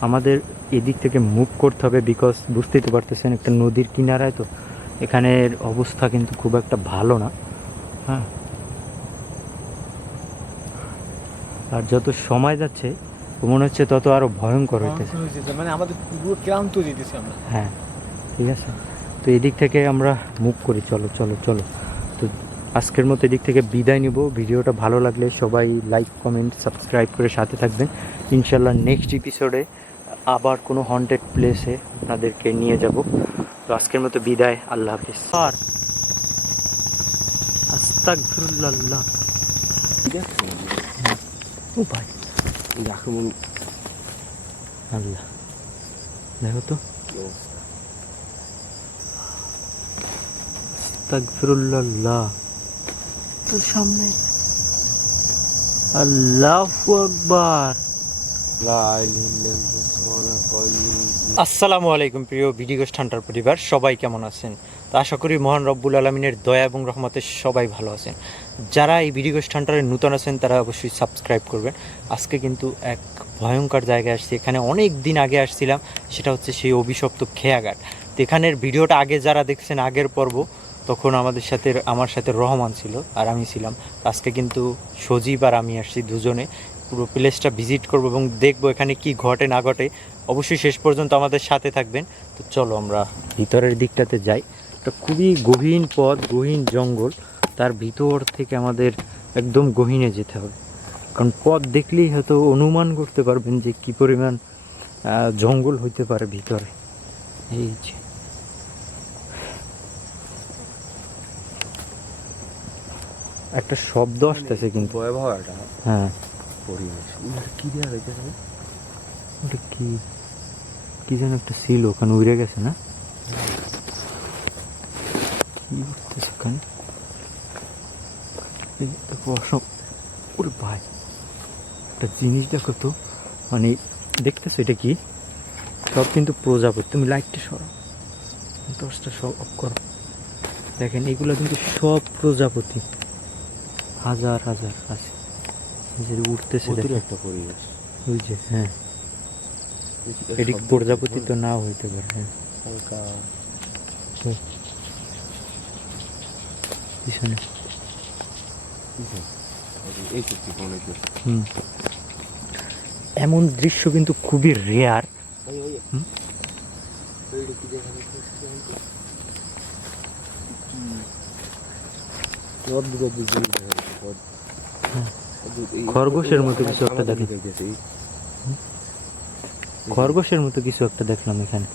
আমাদের এদিক থেকে মুভ করতে হবে, বিকজ বুঝতেই তো পারতেছেন একটা নদীর কিনারায় তো, এখানের অবস্থা কিন্তু খুব একটা ভালো না। হ্যাঁ, আর যত সময় যাচ্ছে মনে হচ্ছে তত আরো ভয়ঙ্কর হইতেছে, মানে আমাদের পুরো ক্লান্ত যেতেছি আমরা। হ্যাঁ, ঠিক আছে, তো এদিক থেকে আমরা মুভ করি। চলো চলো চলো। তো আজকের মতো এদিক থেকে বিদায় নিব। ভিডিওটা ভালো লাগলে সবাই লাইক, কমেন্ট, সাবস্ক্রাইব করে সাথে থাকবেন। ইনশাল্লাহ নেক্সট এপিসোডে আবার কোনো হন্টেড প্লেসে আপনাদেরকে নিয়ে যাব। তো আজকের মতো বিদায়, আল্লাহ হাফিজ। আর আস্তাগফিরুল্লাহ। ও ভাই, আক্রমণ আল্লাহ, দেখো তো, আস্তাগফিরুল্লাহ। তোর সামনে আল্লাহু আকবার। আসসালামু আলাইকুম প্রিয় ভিডিওস হান্টার পরিবার, সবাই কেমন আছেন? তো আশা করি মহান রব্বুল আলমিনের দয়া এবং রহমতে সবাই ভালো আছেন। যারা এই ভিডিওস হান্টারে নতুন আছেন তারা অবশ্যই সাবস্ক্রাইব করবেন। আজকে কিন্তু এক ভয়ঙ্কর জায়গায় আসছি, এখানে অনেক দিন আগে আসছিলাম, সেটা হচ্ছে সেই অভিশপ্ত খেয়াঘাট। তো এখানের ভিডিওটা আগে যারা দেখছেন আগের পর্ব, তখন আমার সাথে রহমান ছিল আর আমি ছিলাম। আজকে কিন্তু সজীব আর আমি আসছি দুজনে, পুরো প্লেসটা ভিজিট করব এবং দেখব এখানে কি ঘটে না ঘটে। অবশ্যই শেষ পর্যন্ত আমাদের সাথে থাকবেন। তো চলো আমরা ভিতরের দিকটাতে যাই। এটা খুবই গহীন পথ, গহীন জঙ্গল, তার ভিতর থেকে আমাদের একদম গহীনে যেতে হবে। কারণ পথ দেখলেই হয়তো অনুমান করতে পারবেন যে কী পরিমাণ জঙ্গল হইতে পারে ভিতরে। এই যে একটা শব্দ আসতেছে কিন্তু ভয়াবহ একটা হ্যাঁ, পরিবেশ। কি দেওয়া হইতেছে? ওটা কি কি যেন একটা ছিল ওখানে, উড়ে গেছে না? কি উঠতেছে ওখানে? এই দেখো ওরে ভাই, একটা জিনিস দেখো তো, মানে দেখতেছো এটা কি? সব কিন্তু প্রজাপতি। তুমি লাইটটা সরাও, টর্চটা সব অফ করো। দেখেন এগুলো কিন্তু সব প্রজাপতি, হাজার হাজার আছে যে উঠতেছে। দেখেন একটা পরিবেশ, ওই যে, হ্যাঁ এটি প্রজাপতি তো নাও হইতে পারে। হ্যাঁ হালকা পিছনে এই সত্যি অনেক এমন দৃশ্য কিন্তু খুবই রেয়ার। খরগোশের মতো কিছু একটা দেখি, খরগোশের মতো কিছু একটা দেখলাম এখানে,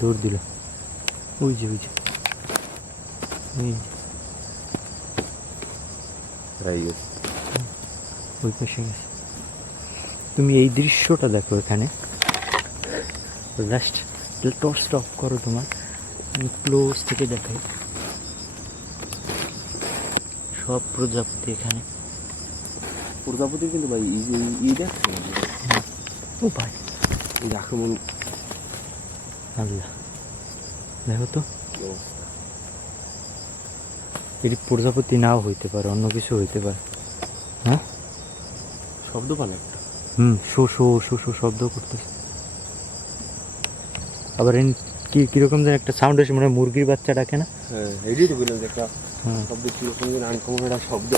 দৌড় দিল। ওই যে ওই যে ওই পাশে গেছে। তুমি এই দৃশ্যটা দেখো এখানে, জাস্ট টর্চটা অফ করো, তোমার ক্লোজ থেকে দেখাই। সব প্রজাপতি এখানে, প্রজাপতি কিন্তু ভাই এই দেখছে ও ভাই, এই আক্রমণ। আল্লাহ, দেখো তো, এটি প্রজাপতি নাও হইতে পারে, অন্য কিছু হইতে পারে। হ্যাঁ শব্দ পান একটা, শো শো শো শো শব্দ করতেছে। আবার কিরকম যেন একটা সাউন্ড আসে, মনে হয় মুরগির বাচ্চা ডাকে না? হ্যাঁ এটাই তো বললাম যে একটা শব্দ, কিরকম যেন আনকমন একটা শব্দ।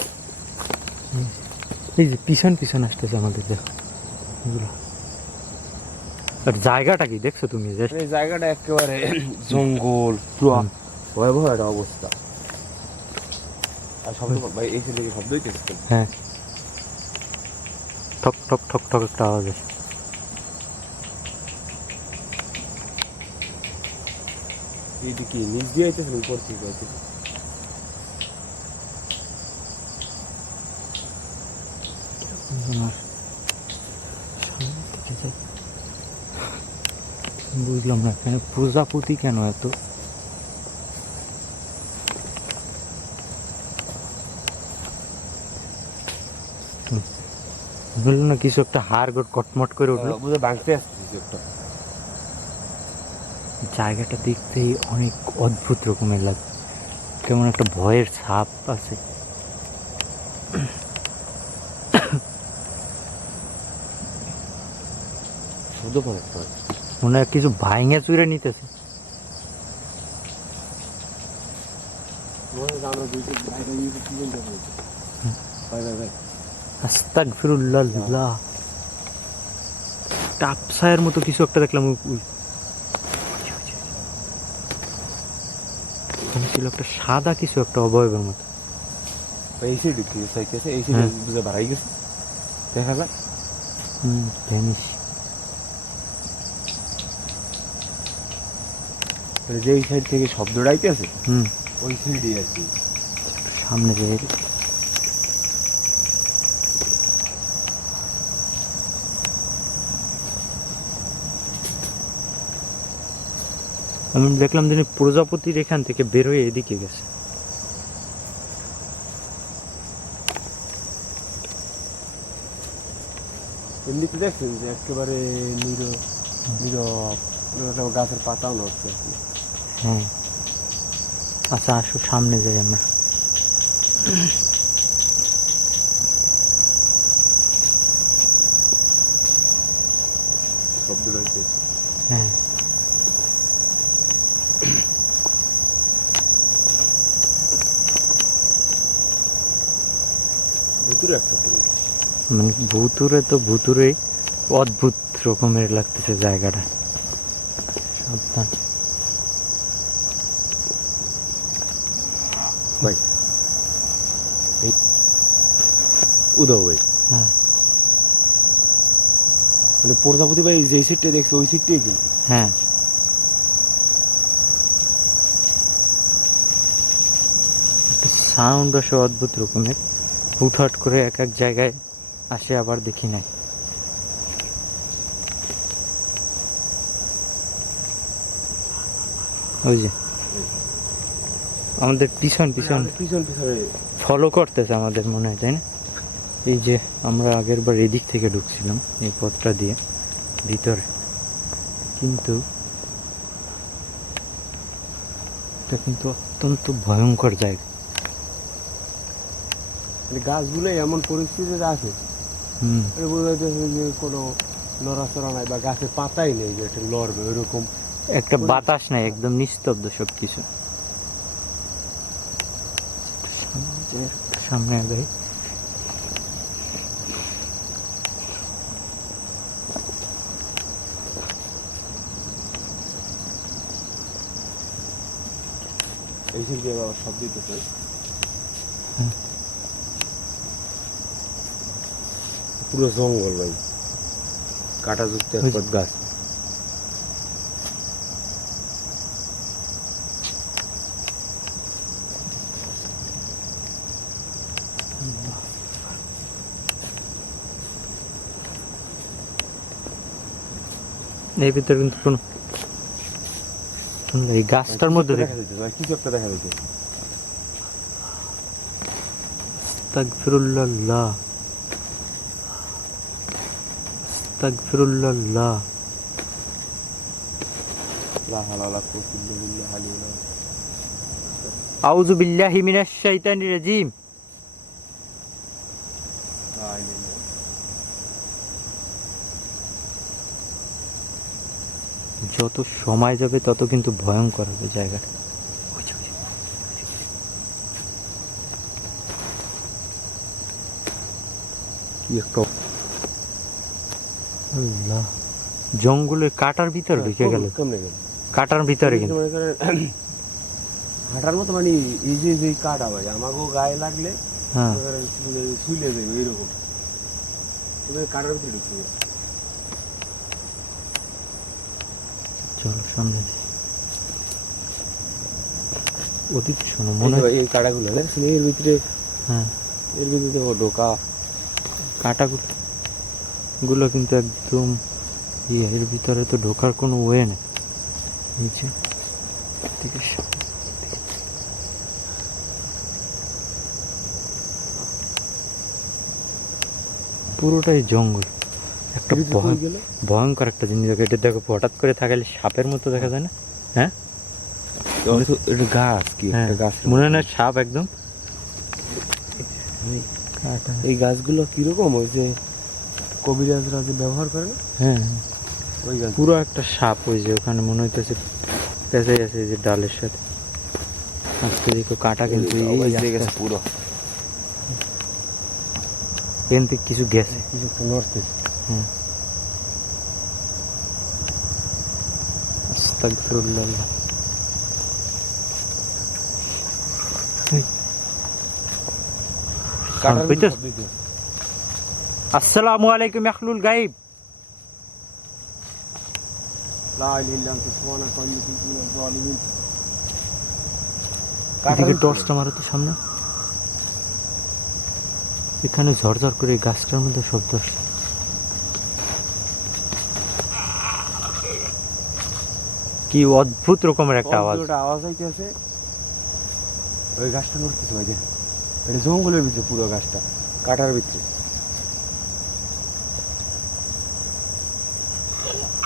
এই যে পিছন পিছন আসতেছে আমাদের, দেখো এগুলো। আর জায়গাটা কি দেখছো তুমি? এই জায়গাটা একেবারে জঙ্গল, পুরো ভয়াবহ একটা অবস্থা। আর শব্দ ভাই এই থেকে শব্দ হইতেছে। হ্যাঁ, ঠক ঠক ঠক ঠক একটা আওয়াজ আছে। এইদিকে নিচ দিয়ে আইতেছে, উপর থেকে আইতেছে। বুঝলাম না এখানে প্রজাপতি কেন এত? বললো না কিছু একটা হাড় গোট কটমট করে উঠলো, ভাঙতে আসছে কিছু একটা। জায়গাটা দেখতেই অনেক অদ্ভুত রকমের লাগে, কেমন একটা ভয়ের ছাপ আছে। মনে হয় কিছু ভাঙে চুরে নিতেছে। আস্তাগফিরুল্লাহ, টাপসায়ের মতো কিছু একটা দেখলাম। ছিল একটা সাদা কিছু একটা অবয়বের মতো। এই সাইডে কি সাইকেছে, এই সাইডে বুঝে বাড়াই গেছে, দেখা যায়। ভ্যানিশ, যে ওই সাইড থেকে শব্দটা আইতেছে, ওই সাইডে আর কি সামনে যেয়ে আমি দেখলাম যে প্রজাপতির এখান থেকে বের হয়ে এদিকে গেছে। এমনিতে দেখছেন যে একেবারে নীরব নীরব, কোনো একটা গাছের পাতাও নড়ছে আর কি। হ্যাঁ, আচ্ছা আসো সামনে যাই আমরা। শব্দ রয়েছে। হ্যাঁ, ভুতুরে একটা পরিবেশ। মানে ভুতুরে তো ভুতুরে, অদ্ভুত রকমের লাগতেছে জায়গাটা। সাবধান। ভাই উদাও ভাই, হ্যাঁ মানে প্রজাপতি ভাই যে সিটটা দেখছে ওই সিটটাই কিন্তু। হ্যাঁ, সাউন্ড আসে অদ্ভুত রকমের, হুটহাট করে এক এক জায়গায় আসে, আবার দেখি নাই। ওই যে আমাদের পিছন পিছন পিছন পিছনে ফলো করতেছে আমাদের মনে হয়, তাই না? এই যে আমরা আগের বার এদিক থেকে ঢুকছিলাম এই পথটা দিয়ে ভিতরে, কিন্তু এটা কিন্তু অত্যন্ত ভয়ঙ্কর জায়গা। মানে গাছগুলো এমন পরিস্থিতিতে আছে, হুম, মানে বোঝা যাচ্ছে যে কোনো নড়াচড়া নাই বা গাছের পাতাই নেই যে একটা লড়বে ওইরকম। একটা বাতাস নাই, একদম নিস্তব্ধ সব কিছু। সামনে আগাই। এই সিট দিয়ে আবার শব্দ দিতেছে। হ্যাঁ। পুরো জঙ্গল ভাই, কাঁটাযুক্ত এক পথ গাছ। এর ভিতরে কিন্তু কোনো এই গাছটার মধ্যে দেখা যাচ্ছে ভাই, কিছু একটা দেখা যাচ্ছে। আস্তাগফিরুল্লাহ, আস্তাগফিরুল্লাহ। লা হাওলা ওয়ালা কুওয়াতা ইল্লা বিল্লাহ আলিয়্যিল আযীম। আউযু বিল্লাহি মিনাশ শাইতানির রাজিম। যত সময় যাবে তত কিন্তু ভয়ঙ্কর হবে জায়গাটা। কি একটা আল্লাহ, জঙ্গলের কাটার ভিতরে ঢুকে গেল, কেমনে গেল কাটার ভিতরে কিন্তু। মনে করেন হাঁটার মতো, মানে এই যে যে কাটা ভাই আমাকেও গায়ে লাগলে হ্যাঁ, মনে করেন শুলে যাবে এইরকম, তুমি কাটার ভিতরে ঢুকতে যাবে। চলো সামনে যাই। অতীত শোনো মনে মনে হয়, হয় এই কাটাগুলো দেখছেন এর ভিতরে, হ্যাঁ এর ভিতরে ও ঢোকা। কাটাগুলো গুলো কিন্তু একদম ইয়ে, এর ভিতরে তো ঢোকার কোনো ওয়ে নেই। নিচে থেকে পুরোটাই জঙ্গল, একটা ভয়ঙ্কর একটা জিনিস। এটা দেখো, হঠাৎ করে থাকলে সাপের মতো দেখা যায় না? হ্যাঁ, এটা গাছ কি হ্যাঁ, একটা গাছ মনে হয় না সাপ একদম। এই গাছগুলো কিরকম ওই যে কবিরাজরা যে ব্যবহার করে না, হ্যাঁ, ওই গাছ পুরো একটা সাপ। ওই যে ওখানে মনে হইতেছে পেঁচে গেছে যে ডালের সাথে। আজকে দেখো কাটা কিন্তু পুরো এখান থেকে কিছু গেছে। কিছু একটা নড়তে। হ্যাঁ, আস্তাগফিরুল্লাহ। আসসালামু আলাইকুম আখলুল গাইব। এদিকে টর্চটা মারো তো সামনে। এখানে ঝরঝর করে গাছটার মধ্যে শব্দ আসছে। কি অদ্ভুত রকমের একটা আওয়াজ। আওয়াজ হইতেছে, ওই গাছটা নড়তেছে ভাই, দেখেন এটা জঙ্গলের ভিতরে পুরো গাছটা, কাটার ভিতরে।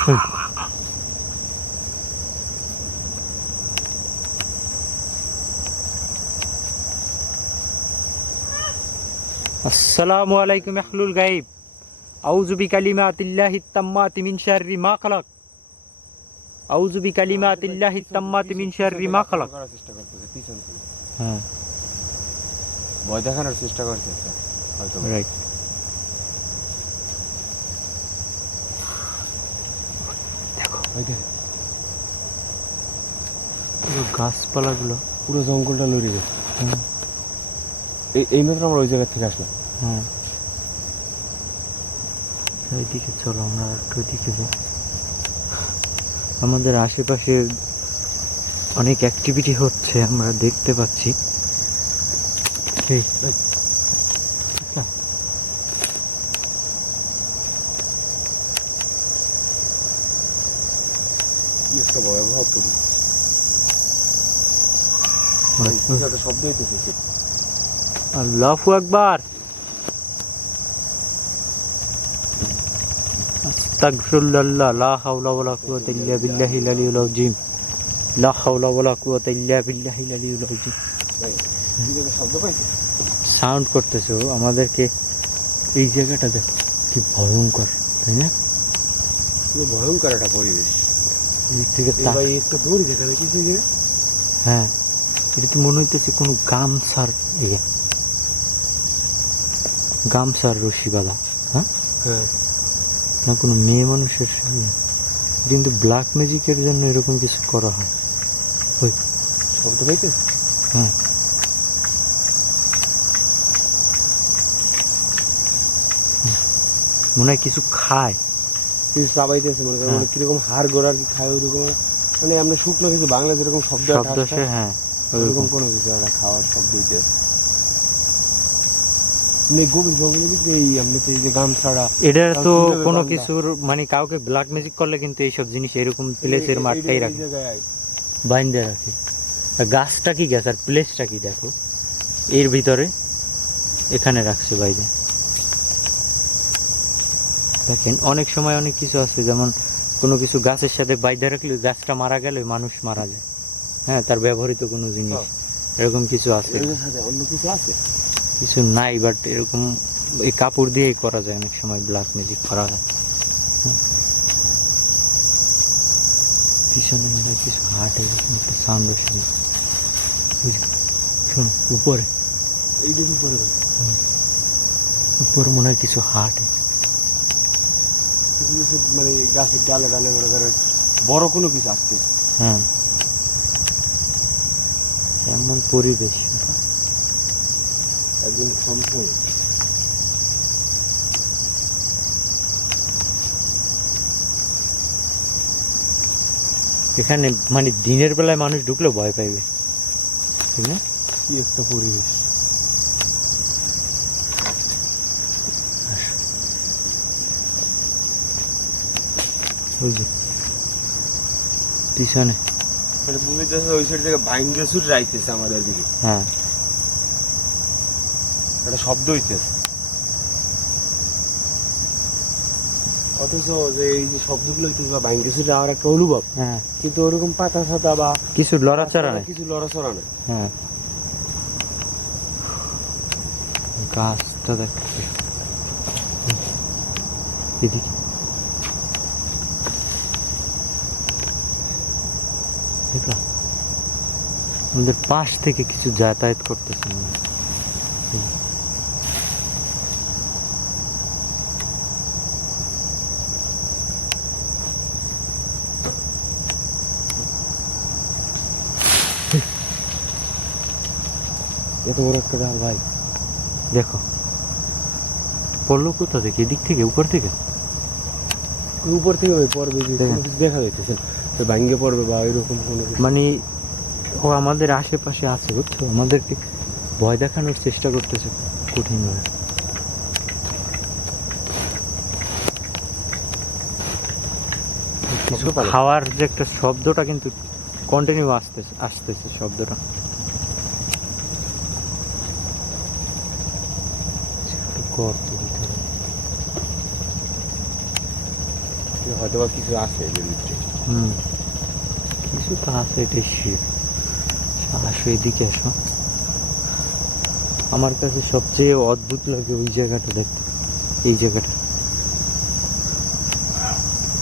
আসসালামু আলাইকুম আহলুল গাইব, আউযু বিকালিমাতিল্লাহিত তাম্মাতি মিন শাররি মা খালাক, আউযু বিকালিমাতিল্লাহিত তাম্মাতি মিন শাররি মা খালাক। করার চেষ্টা করতেছে পিছন থেকে, হ্যাঁ ভয় দেখানোর চেষ্টা করতেছে হয়তো। রাইট। ওই দেখেন পুরো গাছপালাগুলো, পুরো জঙ্গলটা লড়ে গেছে। হ্যাঁ এই মাত্র আমরা ওই জায়গা থেকে আসলাম। হ্যাঁ, এইদিকে চলো আমরা একটু ওইদিকে যাই। আমাদের আশেপাশে অনেক অ্যাক্টিভিটি হচ্ছে, আমরা দেখতে পাচ্ছি। এই, আচ্ছা, কি একটা ভয়াবহ পরিবেশ। শব্দ হইতেছে। আল্লাহু আকবার, আস্তাগফিরুল্লাহ, লা হাওলা ওয়ালা কুওয়াতা ইল্লা বিল্লাহিল আলিয়্যিল আযীম, লা হাওলা ওয়ালা কুওয়াতা ইল্লা বিল্লাহিল আলিয়্যিল আযীম। শব্দ পাইছে, সাউন্ড করতেছে ও আমাদেরকে। এই জায়গাটা দেখো কি ভয়ঙ্কর, তাই না? পুরো ভয়ঙ্কর একটা পরিবেশ। এদিক থেকে ভাই একটা দূর যেখানে কিছু যে, হ্যাঁ, এটা তো মনে হইতেছে কোনো গামছার ইয়ে, গামছার রশি বাঁধা। হ্যাঁ, হ্যাঁ না কোনো মেয়ে মানুষের ইয়ে। কিন্তু ব্ল্যাক ম্যাজিকের জন্য এরকম কিছু করা হয়। ওই শব্দ পাইছে। হ্যাঁ, মনে হয় কিছু খায়। কিছু চাবাইতেছে মনে করেন, মানে কিরকম হাড় গোড়ার কি খায় ওইরকম, মানে আমরা শুকনো কিছু বাংলা যেরকম শব্দ শব্দ সে, হ্যাঁ ওইরকম কোনো কিছু একটা খাওয়ার শব্দ হইতে। গভীর জঙ্গলের দিকে এই এমনিতে এই যে গাম ছাড়া এটা তো কিভাবে কোনো বান্ধা? কিছুর মানে কাউকে ব্ল্যাক ম্যাজিক করলে কিন্তু এইসব জিনিস এরকম প্লেসের মাঠটাই এই রাখে, জায়গায় বাইন্দে রাখে। আর গাছটা কি গাছ আর প্লেসটা কি দেখো, এর ভিতরে এখানে রাখছে বাইরে। দেখেন অনেক সময় অনেক কিছু আছে, যেমন কোনো কিছু গাছের সাথে বাইধা রাখলে গাছটা মারা গেলে মানুষ মারা যায়। হ্যাঁ, তার ব্যবহৃত কোনো জিনিস এরকম কিছু আছে। এর সাথে অন্য কিছু আছে, কিছু নাই, বাট এরকম এই কাপড় দিয়েই করা যায় অনেক সময়, ব্ল্যাক ম্যাজিক করা যায়। পিছনে মনে হয় কিছু হাট, এরকম একটা সাউন্ড আসে। শোনো উপরে, এইটুকু পরে উপরে মনে হয় কিছু হাট। কিছু কিছু মানে গাছের ডালে ডালে মনে করেন বড় কোনো কিছু আসছে। হ্যাঁ, এমন পরিবেশ। একদম সম্পূর্ণ এখানে মানে দিনের বেলায় মানুষ ঢুকলে ভয় পাইবে, ঠিক না? কি একটা পরিবেশ। বুঝলি পিছনে, মানে বুঝতেছে ওই সাইড থেকে ভাঙ্গে সুর রাইতেছে আমাদের দিকে, হ্যাঁ একটা শব্দ হইতেছে। অথচ যে এই যে শব্দগুলো হইতেছে বা ভাঙ্গে সুর আমার একটা অনুভব, হ্যাঁ, কিন্তু ওরকম পাতা ছাতা বা কিছু লড়াচড়া নেই। কিছু লড়াচড়া নেই। হ্যাঁ, গাছটা দেখতে এদিকে দেখলাম, আমাদের পাশ থেকে কিছু যাতায়াত করতেছে মনে হয়। এত বড় একটা ডাল ভাই, দেখো পড়লো কোথা থেকে, এদিক থেকে, উপর থেকে। উপর থেকে ওই পড়বে যে দেখেন। কোনো কিছু দেখা যাইতেছে না, তো ভাঙ্গে পড়বে বা এরকম কোনো কিছু। মানে ও আমাদের আশেপাশে আছে, বুঝছো, আমাদেরকে ভয় দেখানোর চেষ্টা করতেছে কঠিনভাবে। কিছু খাওয়ার যে একটা শব্দটা কিন্তু কন্টিনিউ আসতেছে শব্দটা। গর্ত ভিতরে হয়তো বা কিছু আছে এর ভিতরে। হুম, কিছু তো আছে, এটাই শির। আসো এদিকে আসো। আমার কাছে সবচেয়ে অদ্ভুত লাগে ওই জায়গাটা দেখতে, এই জায়গাটা।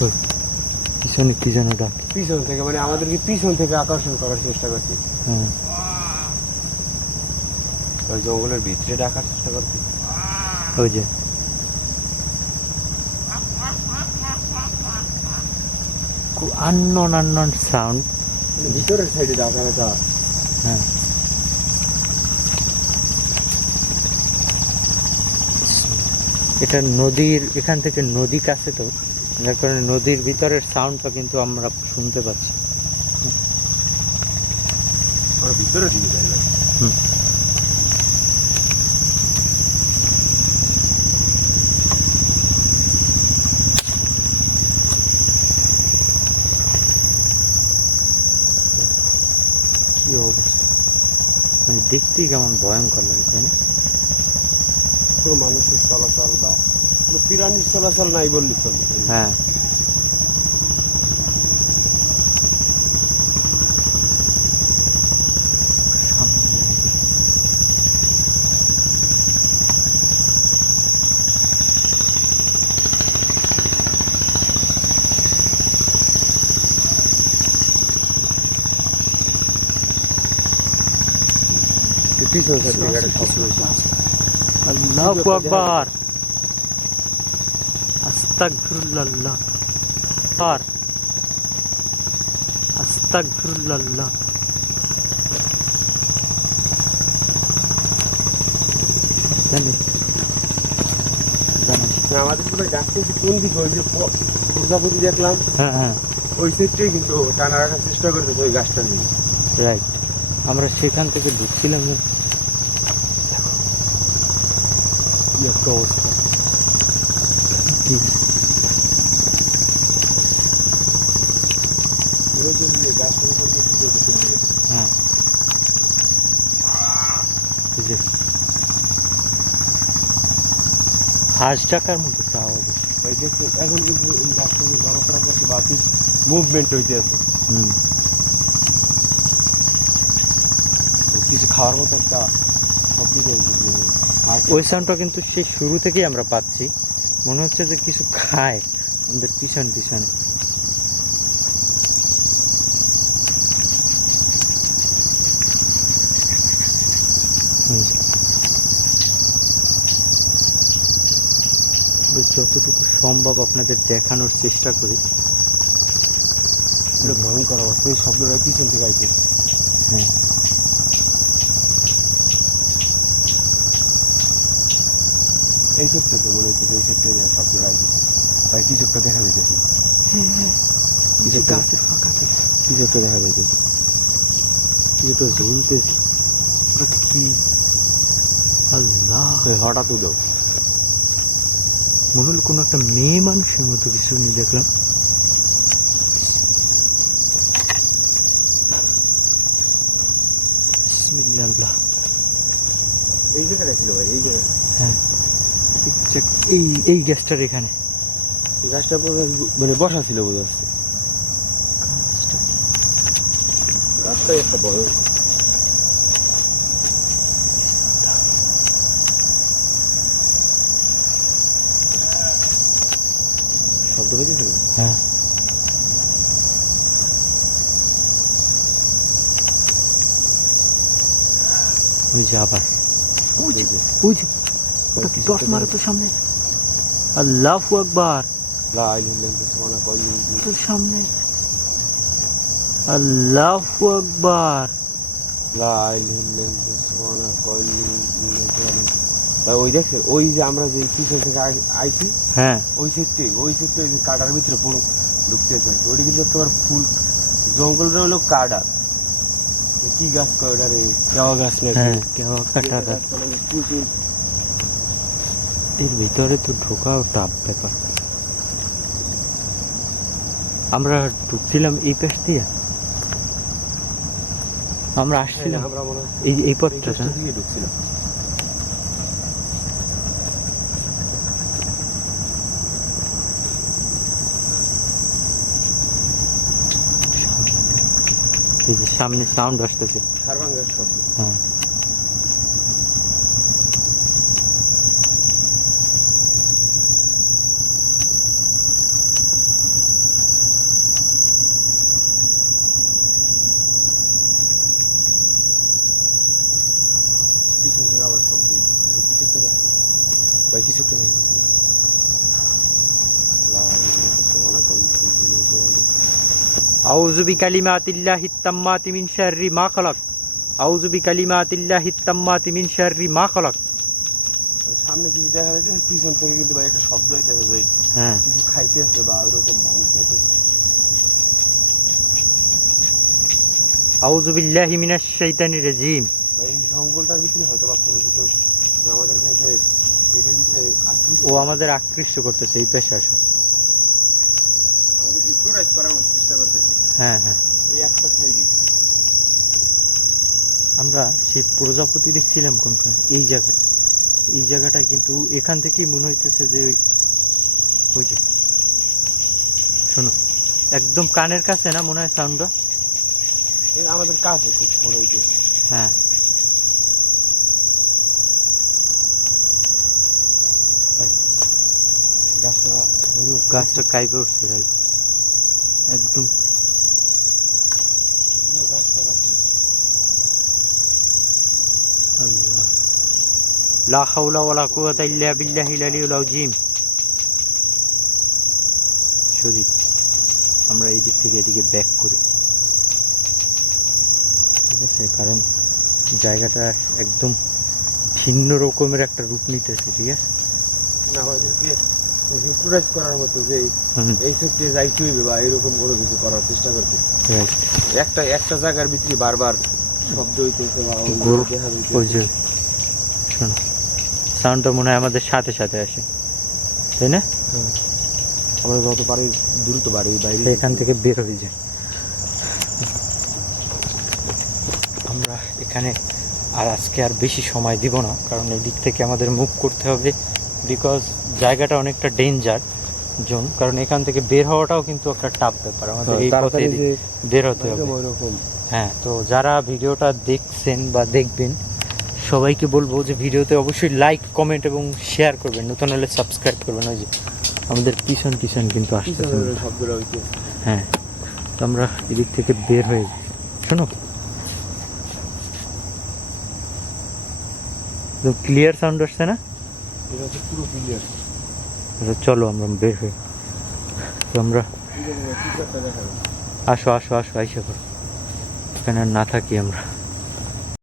ওই পিছনে কি যেন ডাক। পিছন থেকে মানে আমাদেরকে পিছন থেকে আকর্ষণ করার চেষ্টা করছি, হ্যাঁ, ওই জঙ্গলের ভিতরে ডাকার চেষ্টা করছি। ওই যে খুব আননোন সাউন্ড। মানে ভিতরের সাইডে ডাকার একটা। হ্যাঁ, এটা নদীর, এখান থেকে নদী কাছে তো, যার কারণে নদীর ভিতরের সাউন্ডটা কিন্তু আমরা শুনতে পাচ্ছি। আমরা ভিতরের দিকে যাই ভাই। হুম, কি অবস্থা, মানে দেখতেই কেমন ভয়ঙ্কর লাগে, তাই না? কোনো মানুষের চলাচল বা কোনো প্রাণীর চলাচল নাই বললি চলে। হ্যাঁ, পিছন সাইড থেকে একটা শব্দ হয়েছে। আল্লাহু আকবার, আস্তাগফিরুল্লাহ, আর আস্তাগফিরুল্লাহ। জানিস জানিস, আমাদের পুরো ডাকতে কোন দিকে, ওই যে প্রজাপতি দেখলাম হ্যাঁ হ্যাঁ, ওই সাইডটাই কিন্তু টানা রাখার চেষ্টা করতেছে ওই গাছটার দিকে। রাইট। আমরা সেখান থেকে ঢুকছিলাম, কি একটা অবস্থা। ঠিক গাছটার উপর দিয়ে কি করতে চলে গেছে। হ্যাঁ, এই যে হাঁস ডাকার মতো তাও হবে। এই যে এখন কিন্তু এই গাছটা যে নড়াচড়া করছে বা মুভমেন্ট হইতে আছে, হুম, কিছু খাওয়ার মতো একটা শব্দ ওই সাউন্ডটা কিন্তু সেই শুরু থেকেই আমরা পাচ্ছি, মনে হচ্ছে যে কিছু খায় আমাদের পিছন পিছনে। যতটুকু সম্ভব আপনাদের দেখানোর চেষ্টা করি। ভয়ঙ্কর অবস্থা, এই শব্দটা পিছন থেকে আইছে। হ্যাঁ, এই সত্যি তো মনে হচ্ছে এই সত্যি শব্দটা আইছে, তাই কিছু একটা দেখা যাইতেছে। গাছের ফাঁকা থেকে কিছু একটা দেখা যাইতেছে, কিছু একটা ঝুলতে। কি আল্লাহ, হঠাৎ উঠো মনে হলো কোনো একটা মেয়ে মানুষের মতো কিছু নিয়ে দেখলাম। বিসমিল্লাহ। এই জায়গাটা ছিল ভাই, এই জায়গাটা। হ্যাঁ, এই এই গ্যাসটার এখানে এই গাছটা মানে বসা ছিল বোঝা যাচ্ছে। গাছটাই একটা বড় শব্দ হয়েছে। হ্যাঁ, ওই যে আবার ওই যে ওটা কি দশ মারে তোর সামনে। আল্লাহু আকবার, তোর সামনে। আল্লাহু আকবার। ওই দেখছেন, ওই যে আমরা যে পিছন থেকে আইছি, হ্যাঁ, ওই সাইডটাই ওই কাটার ভিতরে পুরো ঢুকতে চাই। ওইটা কিন্তু একেবারে ফুল জঙ্গলটা হলো কাটা। কি গাছ কয় ওটা রে? কেওয়া গাছ না? হ্যাঁ, কেওয়া কাটা গাছ। প্রচুর। এর ভিতরে তো ঢোকাও টাফ ব্যাপার। আমরা ঢুকছিলাম এই পাশ দিয়ে, আমরা আসছিলাম আমরা মনে হয় এই পথটা দিয়ে ঢুকছিলাম। এই যে সামনে সাউন্ড আসতেছে। হাড় ভাঙার শব্দ। হ্যাঁ পিছন থেকে আবার শব্দ। ভাই কিছু একটা দেখা যায়। ভাই কিছু একটা দেখা যায়। আউযু বিকালিমাতিল্লাহি তাম্মাতি মিন শাররি মা খালাক। আউযু বিকালিমাতিল্লাহি তাম্মাতি মিন শাররি মা খালাক। সামনে কিছু দেখা যাচ্ছে, পিছন থেকে কিন্তু ভাই একটা শব্দ হইতেছে যে হ্যাঁ কিছু খাইতেছে বা ওইরকম ভাঙতেছে। আউযু বিল্লাহি মিনাশ শাইতানির রাজিম। ভাই এই জঙ্গলটার ভিতরে হয়তো বা কোনো কিছু আমাদের কাছে এটার ভিতরে আকৃষ্ট ও আমাদের আকৃষ্ট করতেছে এই পেশা আসো। আমাদের হিপনোটাইজ করার চেষ্টা করতেছে হ্যাঁ হ্যাঁ এই একটা সাইডই। আমরা সেই প্রজাপতি দেখছিলাম কোনখানে, এই জায়গাটা। এই জায়গাটা কিন্তু এখান থেকেই মনে হইতেছে যে ওই যে শোনো একদম কানের কাছে না মনে হয় সাউন্ডটা? আমাদের কাছে খুব মনে হইতে। হ্যাঁ গাছটা গাছটা কাইপে উঠছে ভাই একদম। গাছটা আল্লাহ লা হাওলা ওয়ালা কুওয়াতা ইল্লা বিল্লাহিল আলিয়্যিল আযীম। সজীব আমরা এই দিক থেকে এদিকে ব্যাক করি, ঠিক আছে? কারণ জায়গাটা একদম ভিন্ন রকমের একটা রূপ নিতেছে, ঠিক আছে? আমাদেরকে হিপনোটাইজ করার মতো যে এই ক্ষেত্রে যাইতে হইবে বা এরকম কোনো কিছু করার চেষ্টা করতে। একটা জায়গার ভিতরে বারবার শব্দ হইতেছে বা দেখা ওই যে যাইতেছে। শোনো সাউন্ডটা মনে হয় আমাদের সাথে সাথে আসে, তাই না? আমরা যত পারি দ্রুত বাড়ি বাইরে এখান থেকে বের হয়ে যায়। আমরা এখানে আর আজকে আর বেশি সময় দিব না, কারণ এই দিক থেকে আমাদের মুভ করতে হবে, বিকজ জায়গাটা অনেকটা ডেঞ্জার জোন। কারণ এখান থেকে বের হওয়াটাও কিন্তু একটা টাফ ব্যাপার, আমাদের এই পথে বের হতে হবে। হ্যাঁ, তো যারা ভিডিওটা দেখছেন বা দেখবেন সবাইকে বলবো যে ভিডিওতে অবশ্যই লাইক কমেন্ট এবং শেয়ার করবেন, নতুন হলে সাবস্ক্রাইব করবেন। ওই যে আমাদের পিছন পিছন কিন্তু আসতেছে শব্দটা হইতে। হ্যাঁ, তো আমরা এদিক থেকে বের হয়ে যাই। শোনো ক্লিয়ার সাউন্ড আসছে না? এটা হচ্ছে পুরো ক্লিয়ার। চলো আমরা বের হই। তো আমরা আসো আসো আসো আইসা করো, এখানে আর না থাকি আমরা।